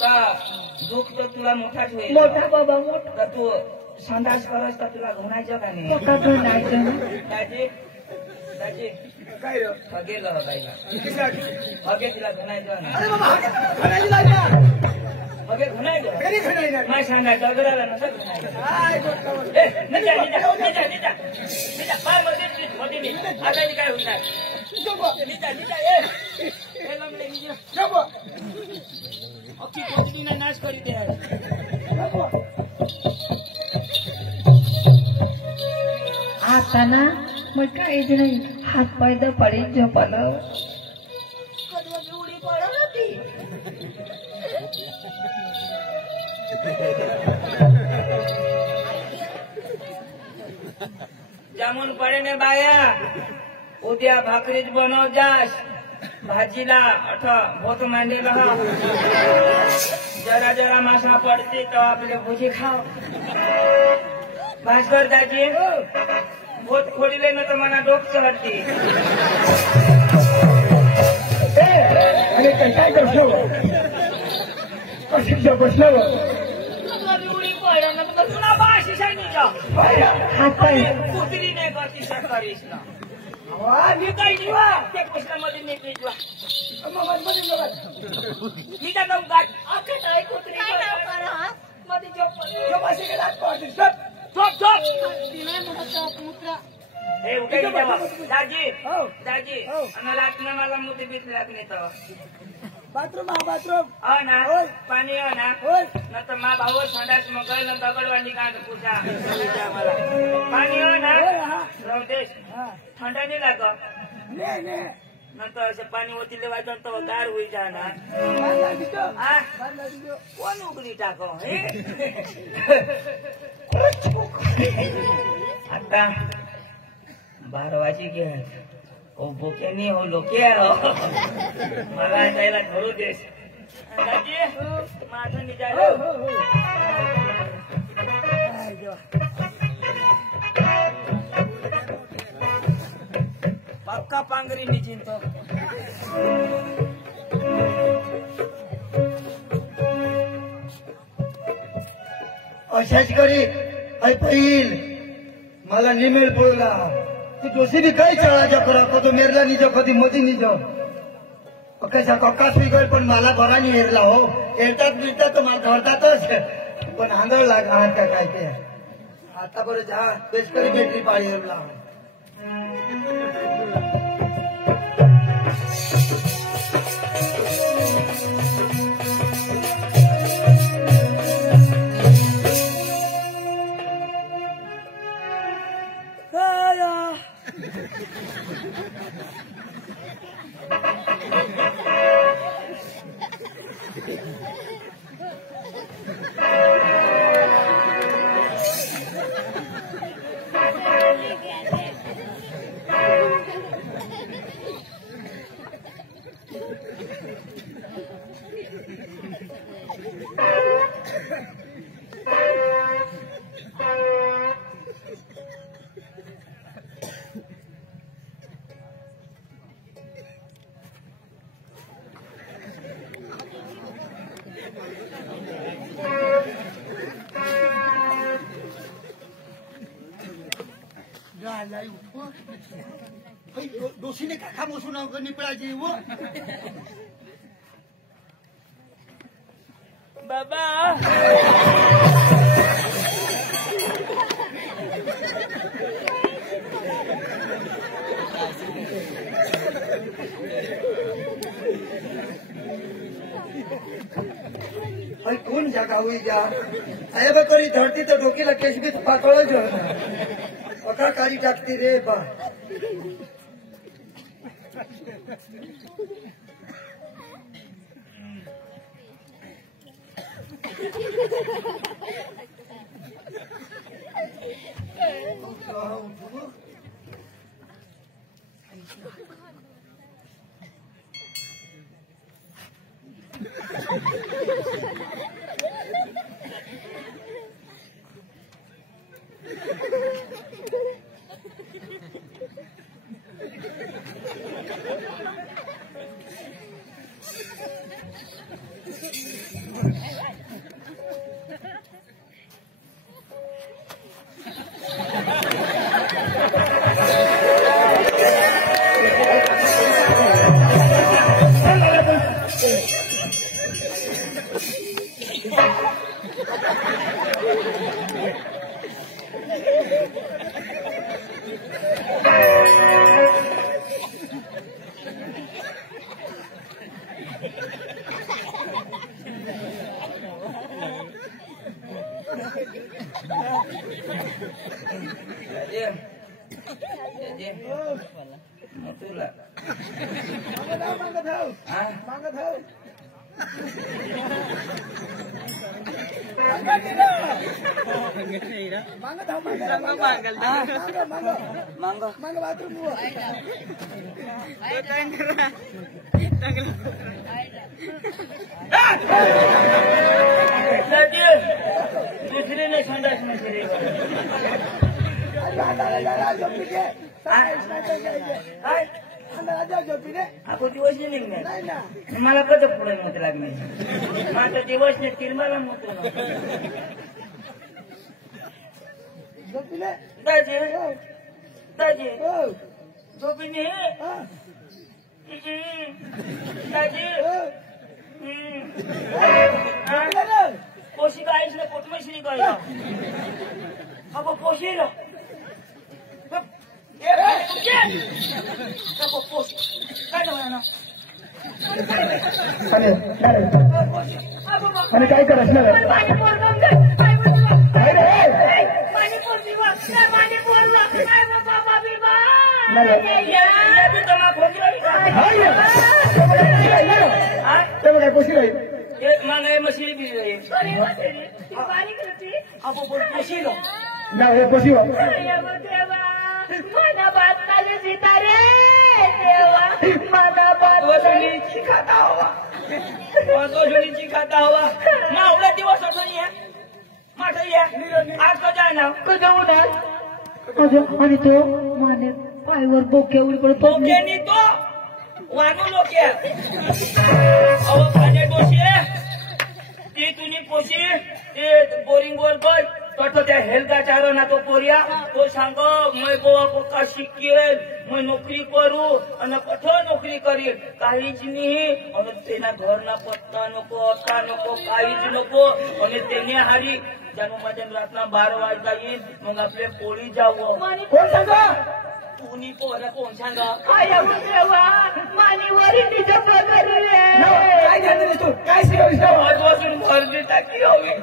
का दुःख तर तुला मोठाच होईल मोठा बाबा मोठा तर तू संडास करस तर तुला घुणायचं का नाही मोठा धुणायचं दाजी दाजी काय रे हगे लो बाईला किसला हगे तिला घुनाय दो ना अरे बाबा खाण्याची लाजा हगे घुनाय दो कधी खाण्याची मैं सांगा डगराला नसं घुनाय दो काय गोष्ट ए निजा पाय मध्ये मी आता इथे काय होणार निजा ए लंगडे निजा जबो अक्की कोणतीने नाश करी दे आता ना मग काहीच नाही हात पाय पडी झोपाला उडी पडत होती जामून पडे ने बाया उद्या भाकरीच बनव जास भाजीला भोत मांडेला जरा जरा मासा पडते तो आपले भुजी खाओ भास्कर दाजी भोत खोडीले ना तर मला डोक चढते अरे काय करतो कशी बसलो उडी पडा ना तर तुला बाशी सांगितलं हात पाय कुत्रीने गती सकाळीच ना मी काही जीवा त्या पुस्तकामध्ये मी जीवा मी का जाऊ गाठ आपले काय कुत्री मध्ये हे उठे दाजी दाजी आणि रात्री मला मोठी भीती लागली तर बाथरूम हो ना पाणी हो ना न तर मा भाऊ संडास मग गळ दगडवाणी का पूजा मला पाणी हो ना रवतेश थंडा नाही लाग नंतर असे पाणी ओतीले वाजून तो गार होई जाणार कोण उघडी टाको आता 12 वाजी घे ओ भोके नाही हो लोके मला जायला ठरू देस दाजी माझं निघालो पक्का पांगरी निचिन तो अशाच करी ऐपईल मला निमेल पडला ती दोषी बी काही चळाच्या करा कधी मेरला निजो कधी मोदी निजो कशा कक्कास बिगड पण मला बरा नाही हेरला हो हेरतात बिरतात तर मला धरतातच पण आंधळ लागणार का काय ते आता बरं जा बेस करी भेटली पाळी हेरला दोषीने का खामोसून निपळायची व बाबा कोण जागा हुई जा आया करी धरती तर डोकीला केश बी पातळच अका कारी टाकती रे बा तुला दुसरी नाही संडास नाही आपण दिवस नाही निघणार मला कसं पुढे मत लागणार माझा दिवस नाही तिरमाला मत दाजी दाजी झोपी दाजी पोशी गाईस ना पोटमेशी गाई अब पोशी लो आणि काय करायचं काय पोशी राहील मागे मशीन बी ना हे पोशी मना बात काले सितारे देवा मना बात खाता हुआ खाता हुआ मावला दिवस नाही माझा आज तो जाय ना आणि तो माने पायवर बोके उडी पडतो बोके नी तो वानू लोके अहो पाने डोशी ती तुनी पोशी ते बोरिंग वर बर तो त्या हेल्था चारो ना तो पोरिया तो सांग मैं गोवा पक्का शिकेल मैं नोकरी करू आणि कठोर नोकरी करील काहीच नाही आणि तेना घर ना पत्ता नको अत्ता नको काहीच नको आणि तेने हारी जन्म माझ्या रातना 12 वाजता येईल मग आपले पोळी जावं कोण सांगा तुनी पोरं कोण सांगा मानी वरी तिच्या पगारी काय झालं तू काय शिकवलं वाजून भरली टाकी हवी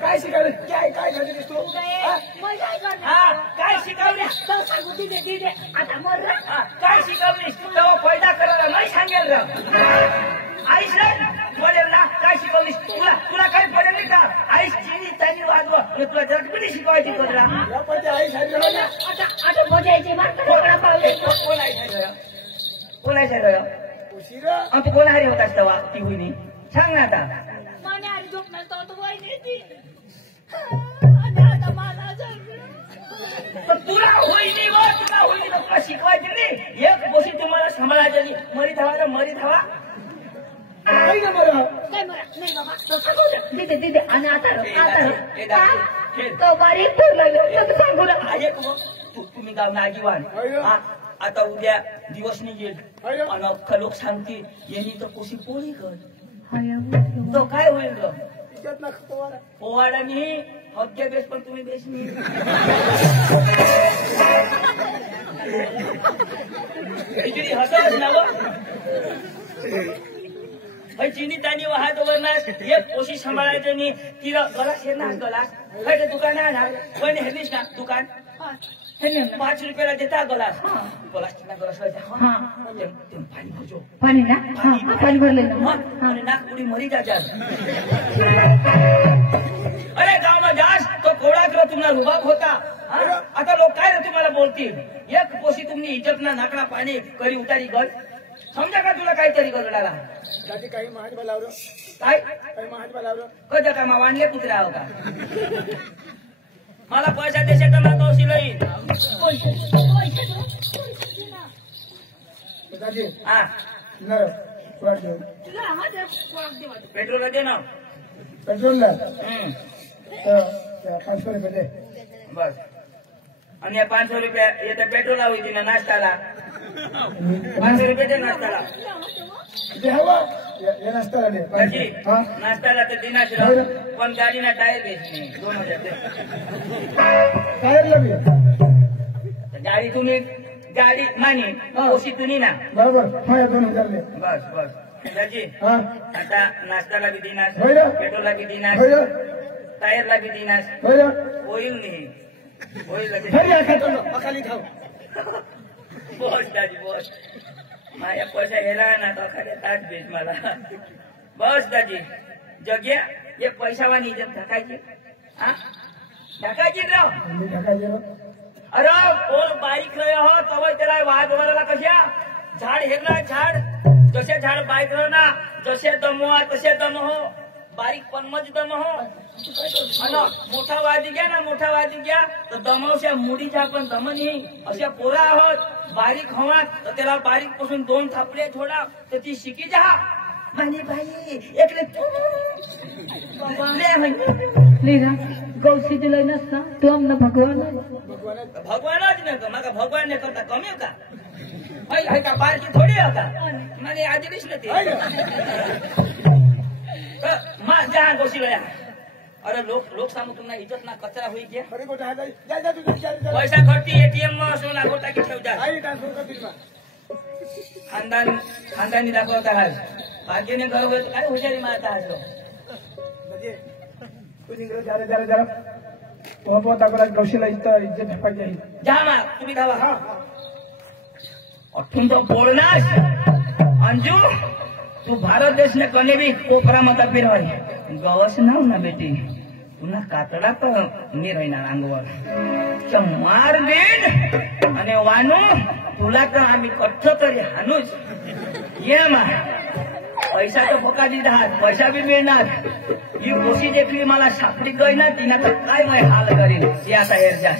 काय शिकवलं काय काय झालं तू काय शिकवली आता मर काय शिकवली तेव्हा फायदा करायला नाही सांगेल आईस पडेल ना काय शिकवलीस तुला तुला काही पडेल नाही का आईस चिनी त्यांनी वाजव तुला जगबिडी शिकवायची तुला आता बोलायची कोण आहे तू कोण हरी होतास तेव्हा ती होईनी सांग ना आता माने आरी झोपणार तो वय नेती तुला होईनी व तुला होईनी तुला शिकवायची नाही एक गोष्टी तुम्हाला सांभाळायची मरी धावा मरी धावा काय ना बरं काय मरा नाही बाबा दिदे आणि आता तो बारीक लागलं सांगू ना एक तुम्ही गाव नागीवान आता उद्या दिवस निघेल आणि अख्खा लोक सांगतील यांनी तर कोशी पोळी कर तो काय होईल ग पोवाडा नाही हक्या बेस पण तुम्ही बेस नाही काहीतरी हसवच ना चिनी तानी वाहत वरणार एक कोशी सांभाळायचं नाही तिला गलास हे ना गलास काय दुकान आहे पण हेलीस ना दुकान 5 रुपयाला देता गलास गलास गलास पाणी भरजो पाणी ना पाणी भरले ना आणि नागपुरी मरी जातात अरे गाव जास तो कोळा तुम्हाला रुबाब होता आता लोक काय तुम्हाला बोलतील एक पोशी तुम्ही इज्जत ना नाकणा पाणी करी उतारी गल समजा का तुला काहीतरी गरडाला काही महाज बोलावलं काय काही महाज बोलावलं कधी का मा वाणले कुत्रे आहो का मला पैसा देशात तर मला तोशी लई हा पेट्रोल दे ना पेट्रोल 500 रुपये दे बस आणि 500 रुपये येतं पेट्रोल होती ना नाश्त्याला 500 रुपये दे नाश्त्याला हवा ये नाश्ता ला दे दाजी हाँ नाश्ता लाते दिना છે પણ ગાડીના ટાયર બેસને दोनों जाते टायर लगे गाडी तुम्ही गाडी मानी ओशी तुम्ही ना बरोबर हाँ ये दोनों कर ले बस बस दाजी हाँ आता नाश्ता बी दिना भैया पेट्रोल बी दिना भैया टायर बी दिना भैया ऑइल नहीं ऑइल लगे भैया खातो अकाली खाओ बस दाजी बस माझ्या पैसा गेला ना तो खरे ताट बेच मला बस दाजी जग्या ये पैसावानी इज्जत ढकायची हा ढकायची राव मी ढका गेलो अरे कोण बाईक रहे हो तवय त्याला वाद वराला कशा झाड हेरला झाड जसे झाड बाईक ना जसे दमो तसे दम हो बारीक पन्मज दम हो आणि मोठा वादी घ्या ना मोठा वादी घ्या तर दमवशा मुडीच्या पण दम नाही अशा पोरा आहोत बारीक हवा तर त्याला बारीक पासून 2 थापडे थोडा तर ती शिकी जा म्हणे भाई एकले लेना गौसी दिलाय नसता तू आमना भगवान भगवानच नाही का मग भगवान ने करता कमी का है का बारकी थोडी आहे का म्हणे आदिलीच नाही मा जहा गौसी गया अरे लोक सांगू तुम्हाला इज्जत ना कचरा होई क्या बड़ी को ढा जा जा तू जा पैसा खर्ची एटीएम में सोना गोटा की ठेव जा आई ट्रांसफर कर दिला खानदानी दाखवता आहे भाग्यने घर होत काय हुशारी मारता आहे बजे तू निघलो जा रे तो बहुत अगर गौशीला इज्जत ढपायची आहे जा मा तुम्ही धावा हा अठून तो बोलणार अंजू तू भारत देश ने कने भी कोपरा मत फिर होय गवस नाव ना बेटी पुन्हा कातडा तर मी राहणार अंगवर मार देन आणि वानू तुला तर आम्ही कच्छ तरी हाणूच ये मा पैसा तर फोका दिला पैसा बी मिळणार ही गोशी देखली मला सापडी गई ना तिनं तर काय माय हाल करीन ती आता एर जा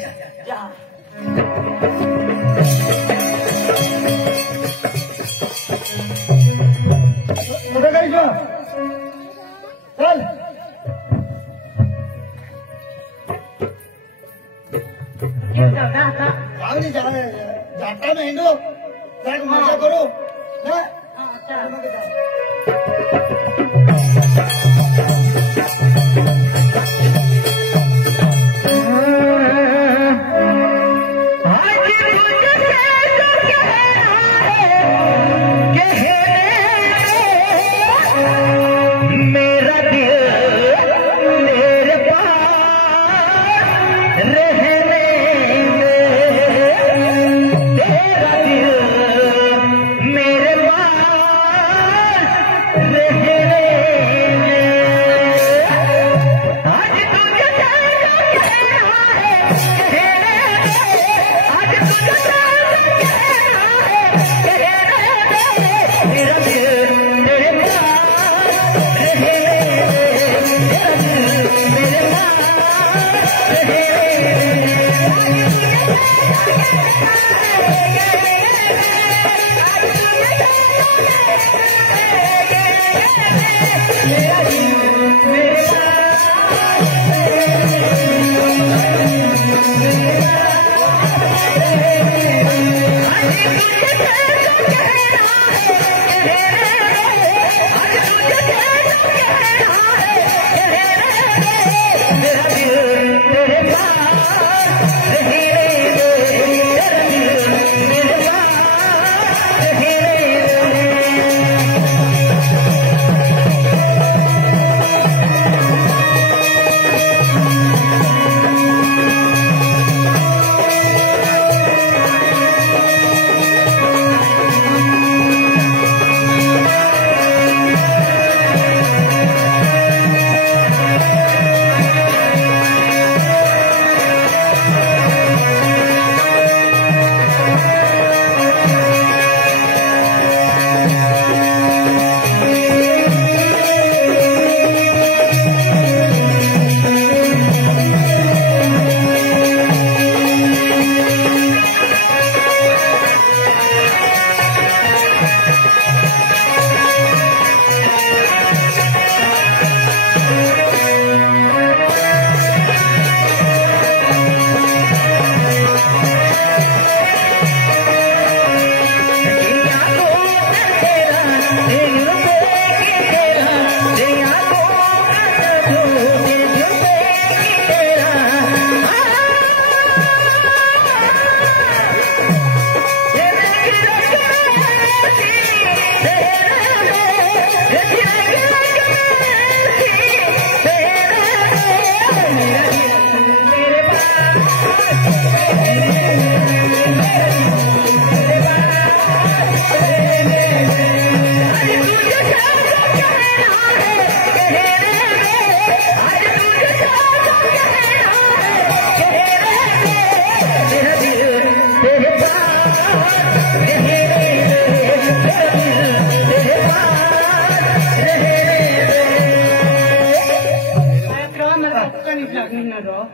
काय चल गावनी जाता में हिंदू जाग मजा करो ना मेरे पास रहने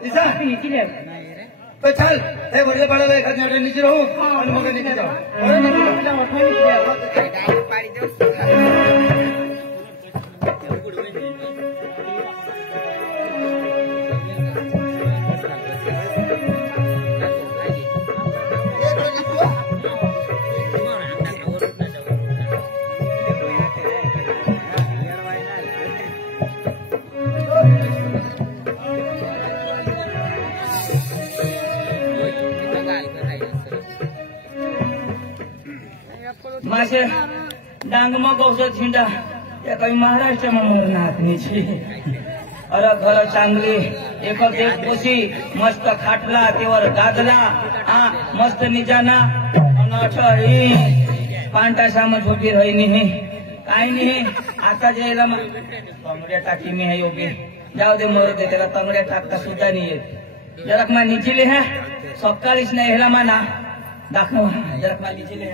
ईसा तो चल ए वरले बड़ा वे खत नेटे नीचे रहूं और मगे नीचे जाओ और मासे डांगमा गौसो झिंडा या काही महाराष्ट्रमा मोर नातनी छी अरे घर चांगली एक देख पोसी मस्त खाटला तेवर गादला मस्त निजाना अनठही पांटा साम झोपी रही नहीं काही नाही आता जेला तंगड्या टाकी मी है योगी जाऊ दे मोर दे त्याला तंगड्या टाकता सुद्धा नाही येत जरा मा निचिले है सकाळीच नाही हेला माना दाखव जरा मा निचिले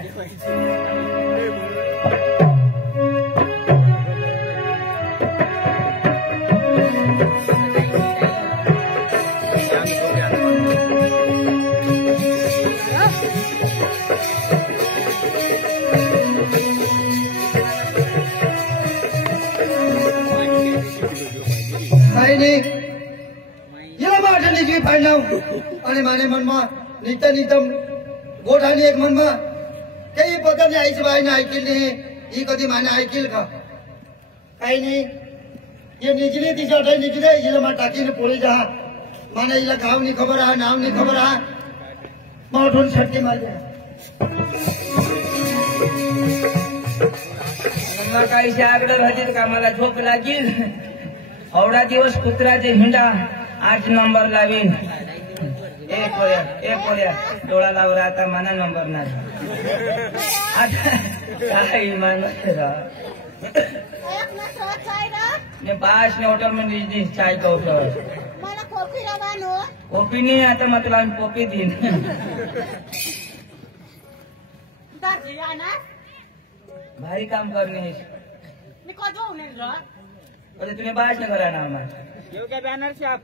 अनि माने मनमा नित्य नितम गोठानी एक मनमा केही पत्ता नहीं आइस भाई ना आइकिल नहीं ये कदी माने आइकिल का काही नहीं ये निचले ती चढ़े निचले ये मा टाकी ने पोली जा माने ये गाँव नहीं खबर है नाम नहीं खबर है मोठून छटके मार जा मग काही आगड होती कामाला झोप लागील एवढा दिवस कुत्राचे हिंडा 8 नंबर लावीन एक पोळ्या डोळा लावर आता माना नंबर नाही आता काय मान मैं पास ने होटल में दी चाय का होटल मला कॉफी रवानो कॉफी नहीं आता मतलब कॉफी दिन दर्जियाना भारी काम करने है मी कधो होणार रे अरे तूने बास न कराना हमारे येऊ क्या बैनर से आप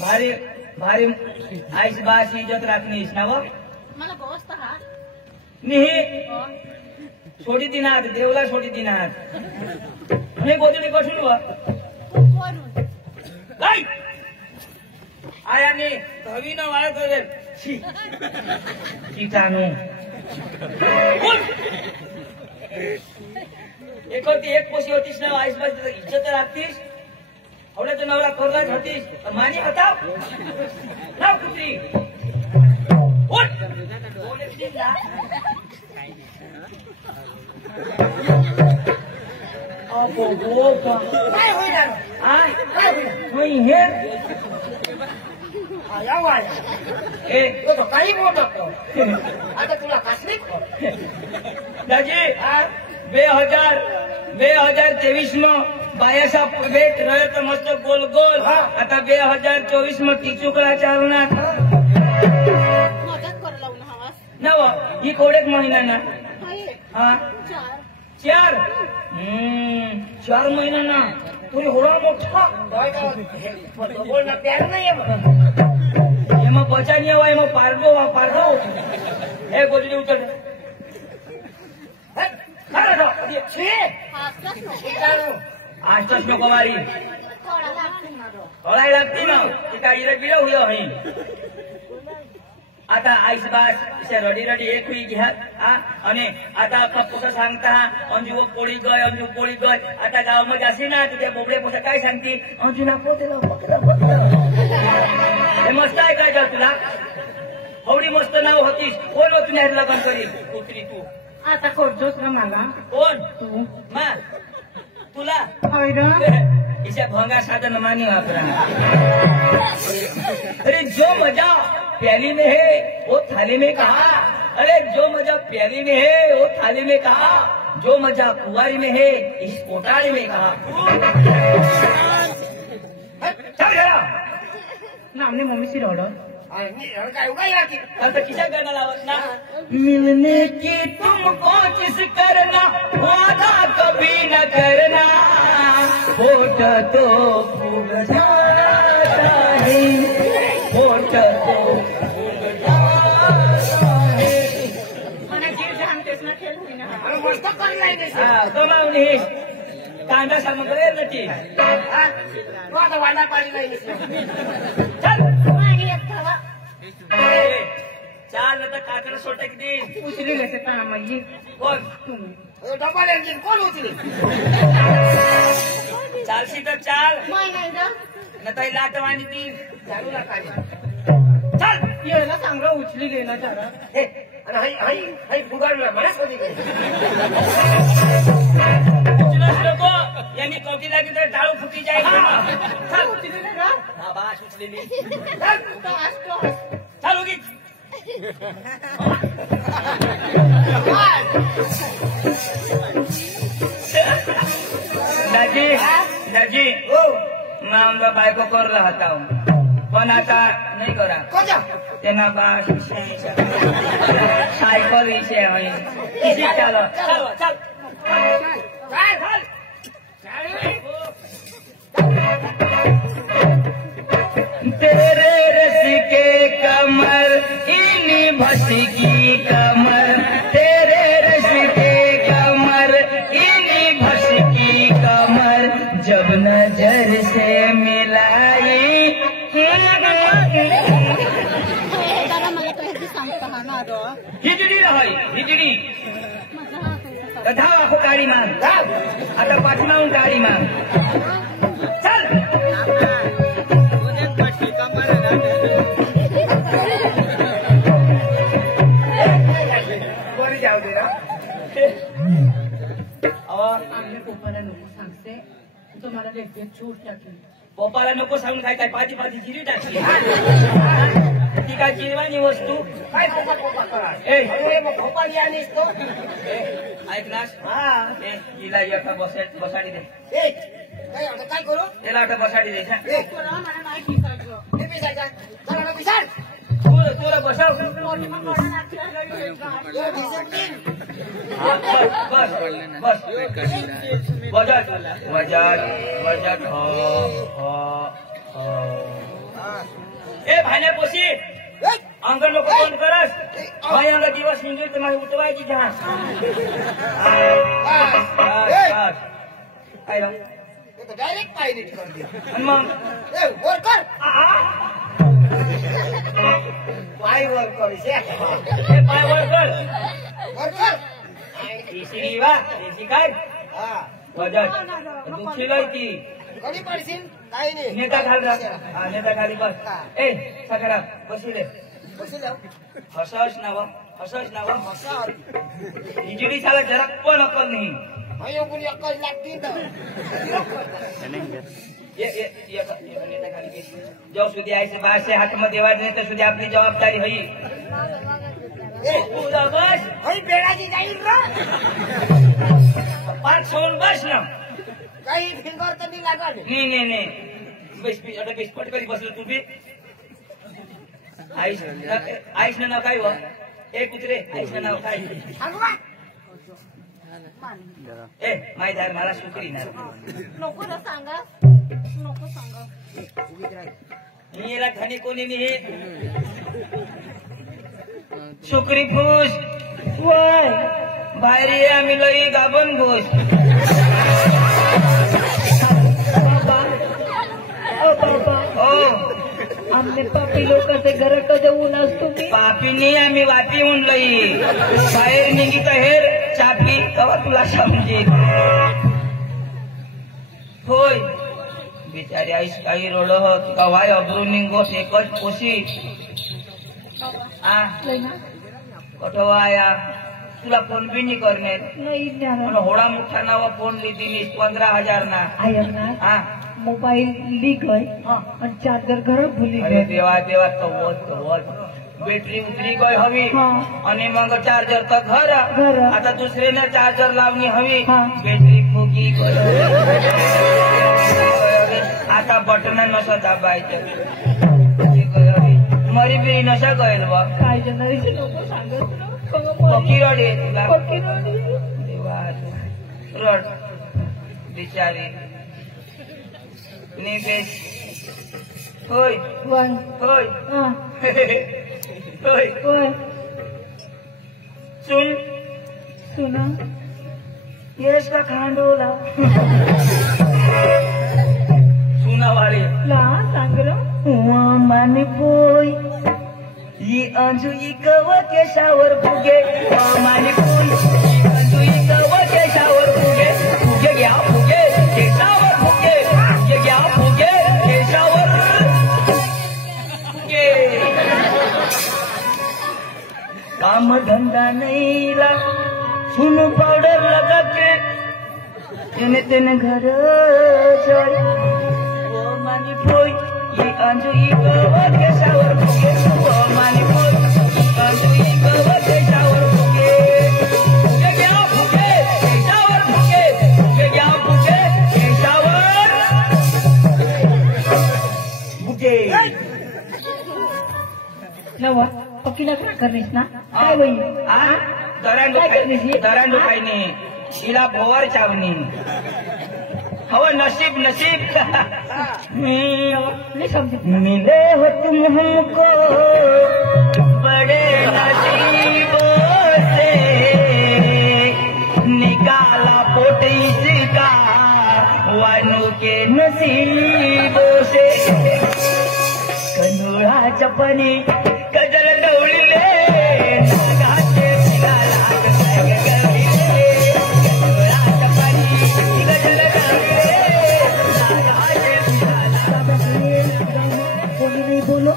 भारी भारी आइस बास इज्जत रखनी इस ना वो मला बॉस तर हा नहीं छोड़ी दिनात देवला छोड़ी दिनात नहीं गोदड़ी को सुनवा कोण आई आया नहीं धवी ना वाला तो दे छी कीटाणु एक होती एक पोसी होतीस ना आइस बास इज्जत रखतीस आवडे तो नवरा करलाच होतीस मानी हटाव ना कुत्री उठ बोले दिला अबो बोका काय होईना आय होई हे आया वाय ए तो तो काही बोलत आता तुला कसली दाजी 2023 में बायासा वेट रहे तो मस्त गोल गोल आता 2024 में टिचुकला चालना मदत कर लावून हवास नव ही कोडेक महिना ना हाय हाँ 4 4 महिना ना तुरी होड़ा मोठा बोल ना प्यार नाही आहे एमा बचा नहीं हुआ एमा पारदो ए गोजरी उतर खड़ा दो छे हासलाच नको कीटाणू आज तक नको मारी थोडा लागतील ना रो थोड़ा लगती ना टीका इधर गिरा हुआ है आता आइस बास से रडी एक हुई घ्या आणि आता पप्पूचं सांगता अंजू पोळी गय आता गाव मध्ये असे ना त्या बोबडे पोसा काय सांगते अंजूना पोतेला हे मस्त आहे काय का तुला एवढी मस्त नाव होतीस कोण होती नाही लग्न करी कुत्री तू आता करतोस ना मला कोण तू मा तुला होय रे इसे भंगा साधन मानी वापरा अरे जो मजा प्याली में है वो थाली में कहा अरे जो मजा प्याली में है वो थाली में कहा जो मजा कुंवारी में है इस कोठारी में कहा चल गया नामने मम्मी से रोड काय उगाया की आता किसा गाना लावत ना मिलने की तुमको किस करना वादा कभी न करना होठ तो फूल जाता है मला गिर सांगतेस ना खेळ होईना अरे मस्त करलाय ते. तो मावली कांदा सामग्री नक्की तू आता वाडा पाणी नाही दिसलं. चल पाणी येत खावा चाल आता काकडे सोडता किती उचली नसे पाना म्हणजे कोण डबल इंजिन कोण उचली? चालशी तर चाल नाही नाही ना नता लाट वाणी ती झाडू नका. चल येला चांगलं उचली घे ना जरा हे, आणि हाई हाई हाई फुगाडलं मलाच कधी काय. लोक यांनी कवटी लागली तर टाळू फुटी जाईल चल उचली ना का हा बाश उचलेली टॉस टॉस चल उगीच दाजी दाजी हो आमचा बायको करला होता पण आता नाही करा कोजा त्यांना बाश सायकल विषय होईल चल चल चल काय तेरे रस के कमर इनी भस की कमर तेरे रस के कमर इनी भस की कमर जब नजर से मिलाई हिजडी रहाई हिजडी धाव गाडी माग आता पाठीमागून गाडी माग चल बरी जाऊ दे ना. आमने पप्पाला नको सांगते तुम्हाला देखते छूट टाकली पप्पाला नको सांगून काय काय पाठी पाठी जिरी टाकली ती काय जिरवानी वस्तू काय पोपा पोपा करा. ए मग पोपा यानीस तो. ऐक ना हा हिला एका बसाडी दे ए काय आता काय करू? त्याला आता बसाडी दे ए मला माहिती सांगतो ते पिसायचा. चला ना पिसाड. तुला बसव बस बस वजट वजट वजट ए भाण्या पोशी अंगण लोक कोण करस भाई अंग दिवस निघेल तर मला उठवायची जहाज काय राव डायरेक्ट पाय नीट कर दे. आणि मग ए वर कर. पाय वर कर. हे पाय वर कर वर कर. इसी वा इसी काय हा वजट दुखी ती कधी पडशील काही नाही. नेता घाल रा हा नेता खाली बस ए सगळा बसिले बसू जाऊ. हसस नाव हिजडी साला जरा पण अकल नाही अयो कोणी अक्कल लागती तर. नेता खाली बेस जो सुधी आयसे बासे हातमध्ये वाढणे तर सुधी आपली जबाबदारी होई ए तुला बस हई बेडाची जाईल ना. पाच सोन बस ना काही फिंगर तर नाही लागल. नाही बेस आता बेस पटकरी बसलो तू बी आईस ना नाव काय व ए कुत्रे आईस ना नाव काय अगवा ए माहिती आहे मला सुकरी ना नको ना सांगा नको सांगा मी याला घणी कोणी नाही शुक्री फूस वय बाहेर ये आम्ही लई गाबन घोष हो आमने पापी लोकांचे घर जाऊन असतो मी पापी नाही आम्ही वापी होऊन लई बाहेर निघी तर हेर चापी कवा तुला समजेल होय बिचारी आईस काही रोड कवाय अब्रू निघोस एकच पोशी कठवाया तुला फोन बी नाही करणे पण होडा मोठा नावा फोन लिहिली 15,000 ना हा मोबाईल लीक आहे आणि चार्जर घरात भुली अरे देवा देवा कवत बॅटरी उतरी गई हवी आणि मग चार्जर तर घर आता दुसरीने चार्जर लावणी हवी बॅटरी फुगी गई आता बटन नसं दाबायचं मरी बिरी नशा गईल बा काय जनारीचे लोक सांगत पकी रड आहे तुला देवा रड बिचारी निवेश होय वन होय हा होय होय सुन सुना यश का खांडोला सुना वाले ला सांग र माने पोई ये अंजू कव केशावर फुगे माने पोई अंजू कव केशावर फुगे फुगे घ्या फुगे केशावर फुगे फुगे घ्या फुगे केशावर फुगे काम धंदा नहीं ला सुन पाउडर लगा के तेने तेने घर जाए वो मानी पोई ये अंजू कव केशावर फुगे वो मानी पोई अंजू कव केशावर फुगे फुगे घ्या फुगे केशावर फुगे फुगे घ्या फुगे केशावर फुगे नवा पक्की नका करलीस ना काय बाई दरांडू खाईनी शिला भोवर चावनी हो नसीब नसीब नहीं समझे मिले हो तुम हमको बड़े नसीबों से निकाला पोट इसका वानू के नसीबों से कनुळा चपनी कजल डवळीले नागाचे फिराला गगगगीले कनुळा चपनी कजल डवळीले नागाचे फिराला कोणी नाही बोलो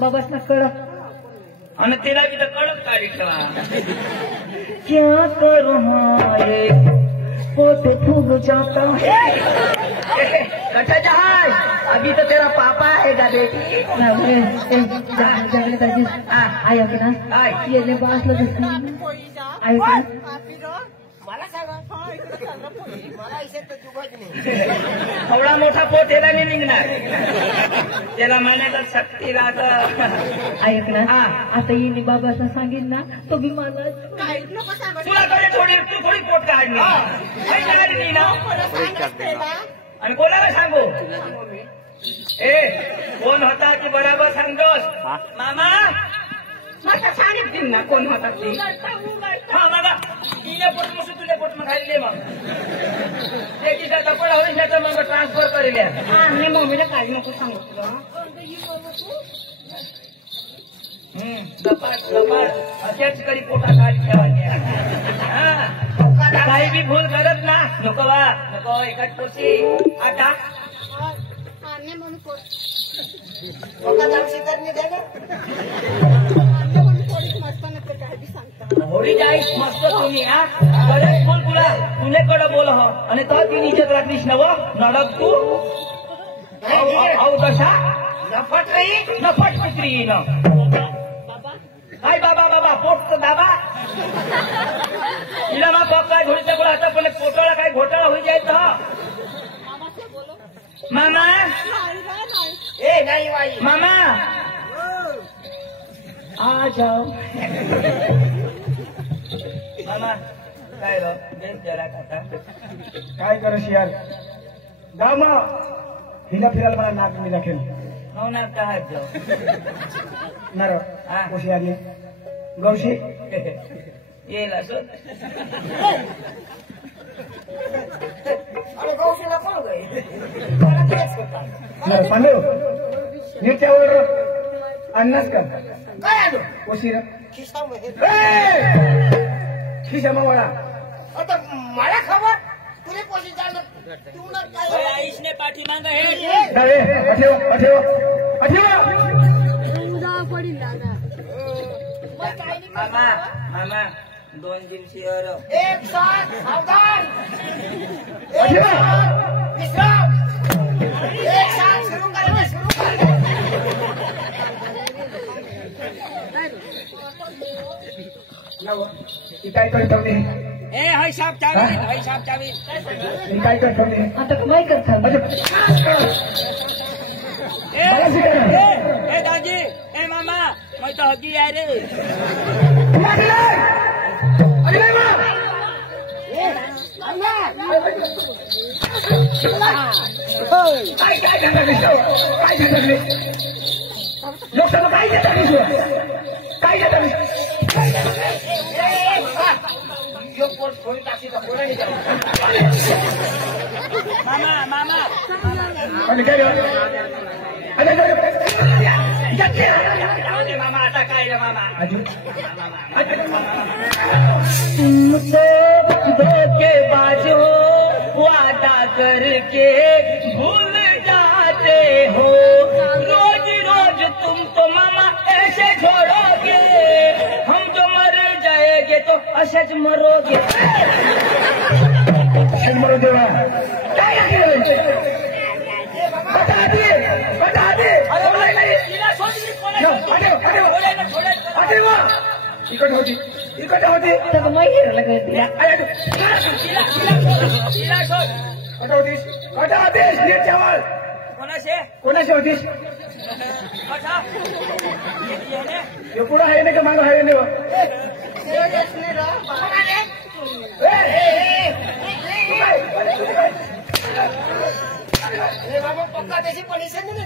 बाबास ना कळ आणि तिला बी तर कडक काढी ठेवा क्या करूं हाय पोट फूग जाता है कटा जहाज अभी तो तेरा पापा आएगा बेटी आयो की ना येले बासला दिसतो आयो की मला सांगा मला इथे तर जुगाच नाही एवढा मोठा पोट त्याला नाही निघणार त्याला महिन्यात शक्ती राहत ऐक ना आता येणे बाबाचा सांगेन ना तो बी मला काय नको सांगा तुला थोडी तू थोडी पोट काढली काही काढली ना आणि कोणाला सांगू ए कोण होता की बराबर सांगतोस मामा आता सांगितलं ना कोण होता ते हा मामा तिने पोट मग तुझ्या पोट मग खाल्ले मग त्याची कपडा होईल त्याचं मग ट्रान्सफर करेल आणि मम्मीला काय नको सांगू तुला लपाट लपाट अशाच कधी पोटात हात ठेवायचे काही बी भूल करत ना नको बा नको एकच पोशी आता होळी जाईस मस्त तुम्ही हा बरेच बोल तुला तुलेकडे बोल हो आणि तो ती निचत राखलीस नव नडक तू कशा नफट रही नफट पित्री न काय बाबा बाबा पोट दाबा तिला मग बाप काय घोडीच्या बोला आता पण पोटाला काय घोटाळा होई जायचं मामा ए नाही बाई मामा आ जाओ मामा काय रो बेस जरा खाता काय करस यार गाव मग हिला फिरायला मला नाक मी दाखेल हो ना काय जाओ नर हा. कशी आली गौशी येईल असं अरे गौशीला कोण गई मला तेच होता नर पांडू नीट अन्नाच कर काय आलो कशी रे खिशामध्ये खिशा मावळा आता मला खबर तुला पोशी जाणार तुला काय आईशने पाठीमागं हे अरे अठेव मामा मामा 2 दिवशी और एक साथ सावधान अठेव विश्राम एक साथ शुरू करेंगे शुरू करेंगे काय करतो मी ए हाय साप चावी काय करतो मी आता काय करता ए दादी ए मामा मैं तो हगी है रे अरे काय काय झालं काय झालं लोकसभा काय घेतात काय घेतात मामा आता काय रे मामा तुमसे धोखेबाज हो वादा करके भूल जाते हो रोज रोज तुम तो मामा ऐसे छोड़ोगे हम तो मर जाएंगे तो अशज मरोगे मरो देवा काय बता दे इकट होती तर माहिती लागत होतीस नीटच्यावर कोणाशी होतीस पुढं आहे नाही का मागं आहे नाही पक्का त्याची पॉलिसी नाही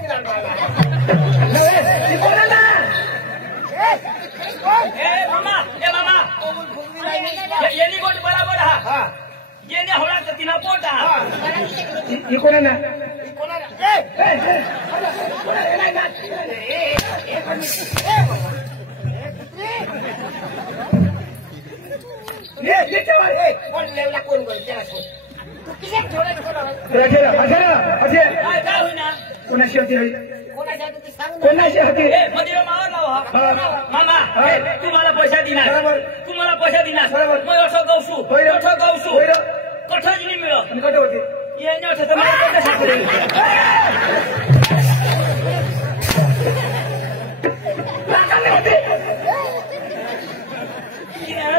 यांनी गोट बराबर हा येणे होणार तर तिला पोट ही कोणा कोण बोल त्याला काय होईना कोणाशी होती कोणाच्या होती मध्ये मामा तुम्हाला पैसा दिनार बरोबर तुम्हाला पैसा दिनार बरोबर मग असं गवसू कठोर नाही मिळत कट होती येणे होते तर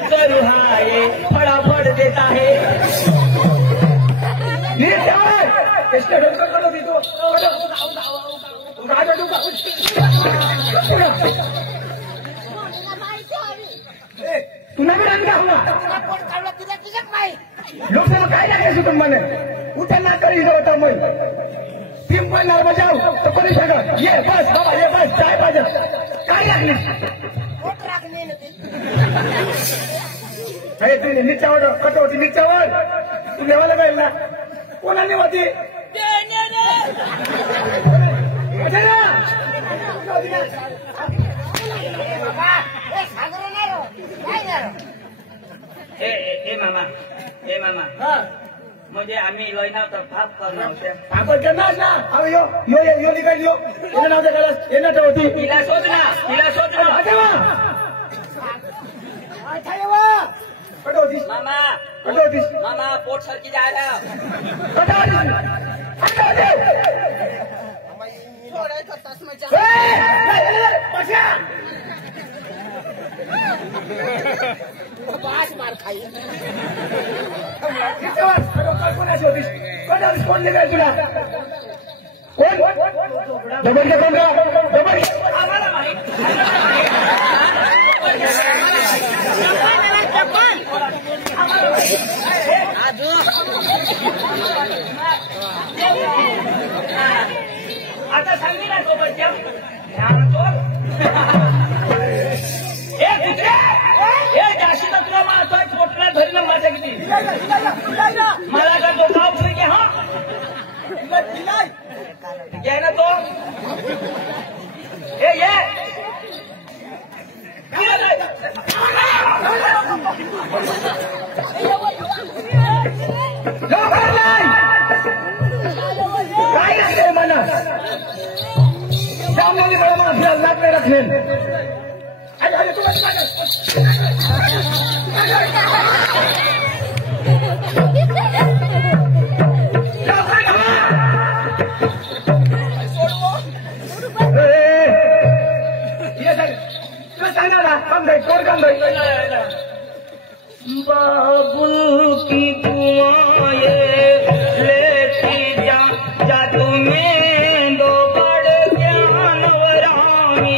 करू हाय फटाफट देता है तुला बी रान घावला लोकसभा काय लागायचं तुम्हाला उठा ना करी होता मग टीम पण नार बजाव तर कोणी सांगा ये बस बाबा ये बस काय पाहिजे काय लागली अरे तुम्ही नीचावर कट होती नीचावर तू लेवायला पाहिजे ना कोणाने होती मामा म्हणजे आम्ही लयना तर फाप करणार आपण करणार ना अरे यो यो यो निकाल यो येणं नाव त्याला येणं होती तिला शोध ना कट होतीस मामा पोट सारखी जायला मार खाई कोणाशी होतीस कोण निघाल तुला कोण डबल आम्हाला माहित आता सांगी ना तो बच्चा जाशी तर तुला मारतोय पोटला धरी ना माझ्या किती मला का तो गाव की हा घ्याय ना तो ये काय लागते मला त्यामुळे मला लागले रखले बाबुल की कुआए लेती जा तुम्हें दो बड़ ज्ञानवरामी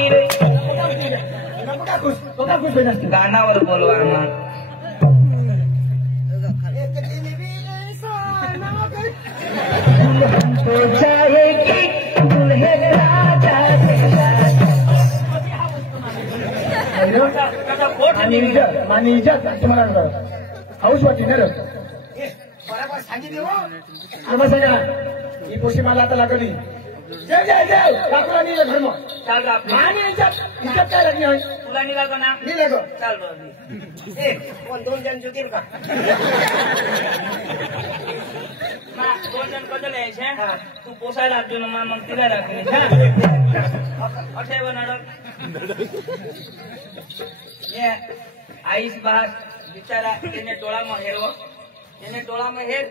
गानावर बोलवा ना तो जाएगी दुल्हे राजा मानी इज्जत तुम्हाला हाऊस वाटते ना बरोबर सांगितलं हो. आम्हा सांगा ही पोशी मला आता लागली जय जय जय बापूला निघ धर्म चाल रे आपली आणि इज्जत इज्जत काय लागली होय तुला निघाल ना निघ चाल बरं. ए, कोण 2 जण जुतील का? मा, 2 जण कधी यायचे तू पोसायला लागतो ना मग तिला राखली अठे बनाड ये आईस बास बिचारा તેને ટોળામાં હેરવો એને ટોળામાં હેર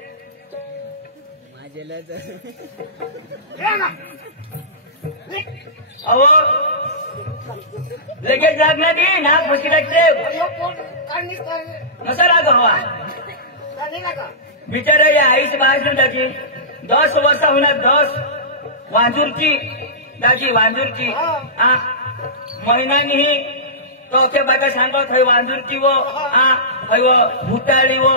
अहो लगेच लागणार ती नाक बशी लागते यो कोण काढणी कर. नसा लाग हवा काढणी नका. बिचारा या आईची बाहेर त्याची 10 वर्ष होणार 10 वांजूरची त्याची वांजूरची हा महिन्यानी तो बाका सांगत हय वांजूरची वो हा हय भुताळी वो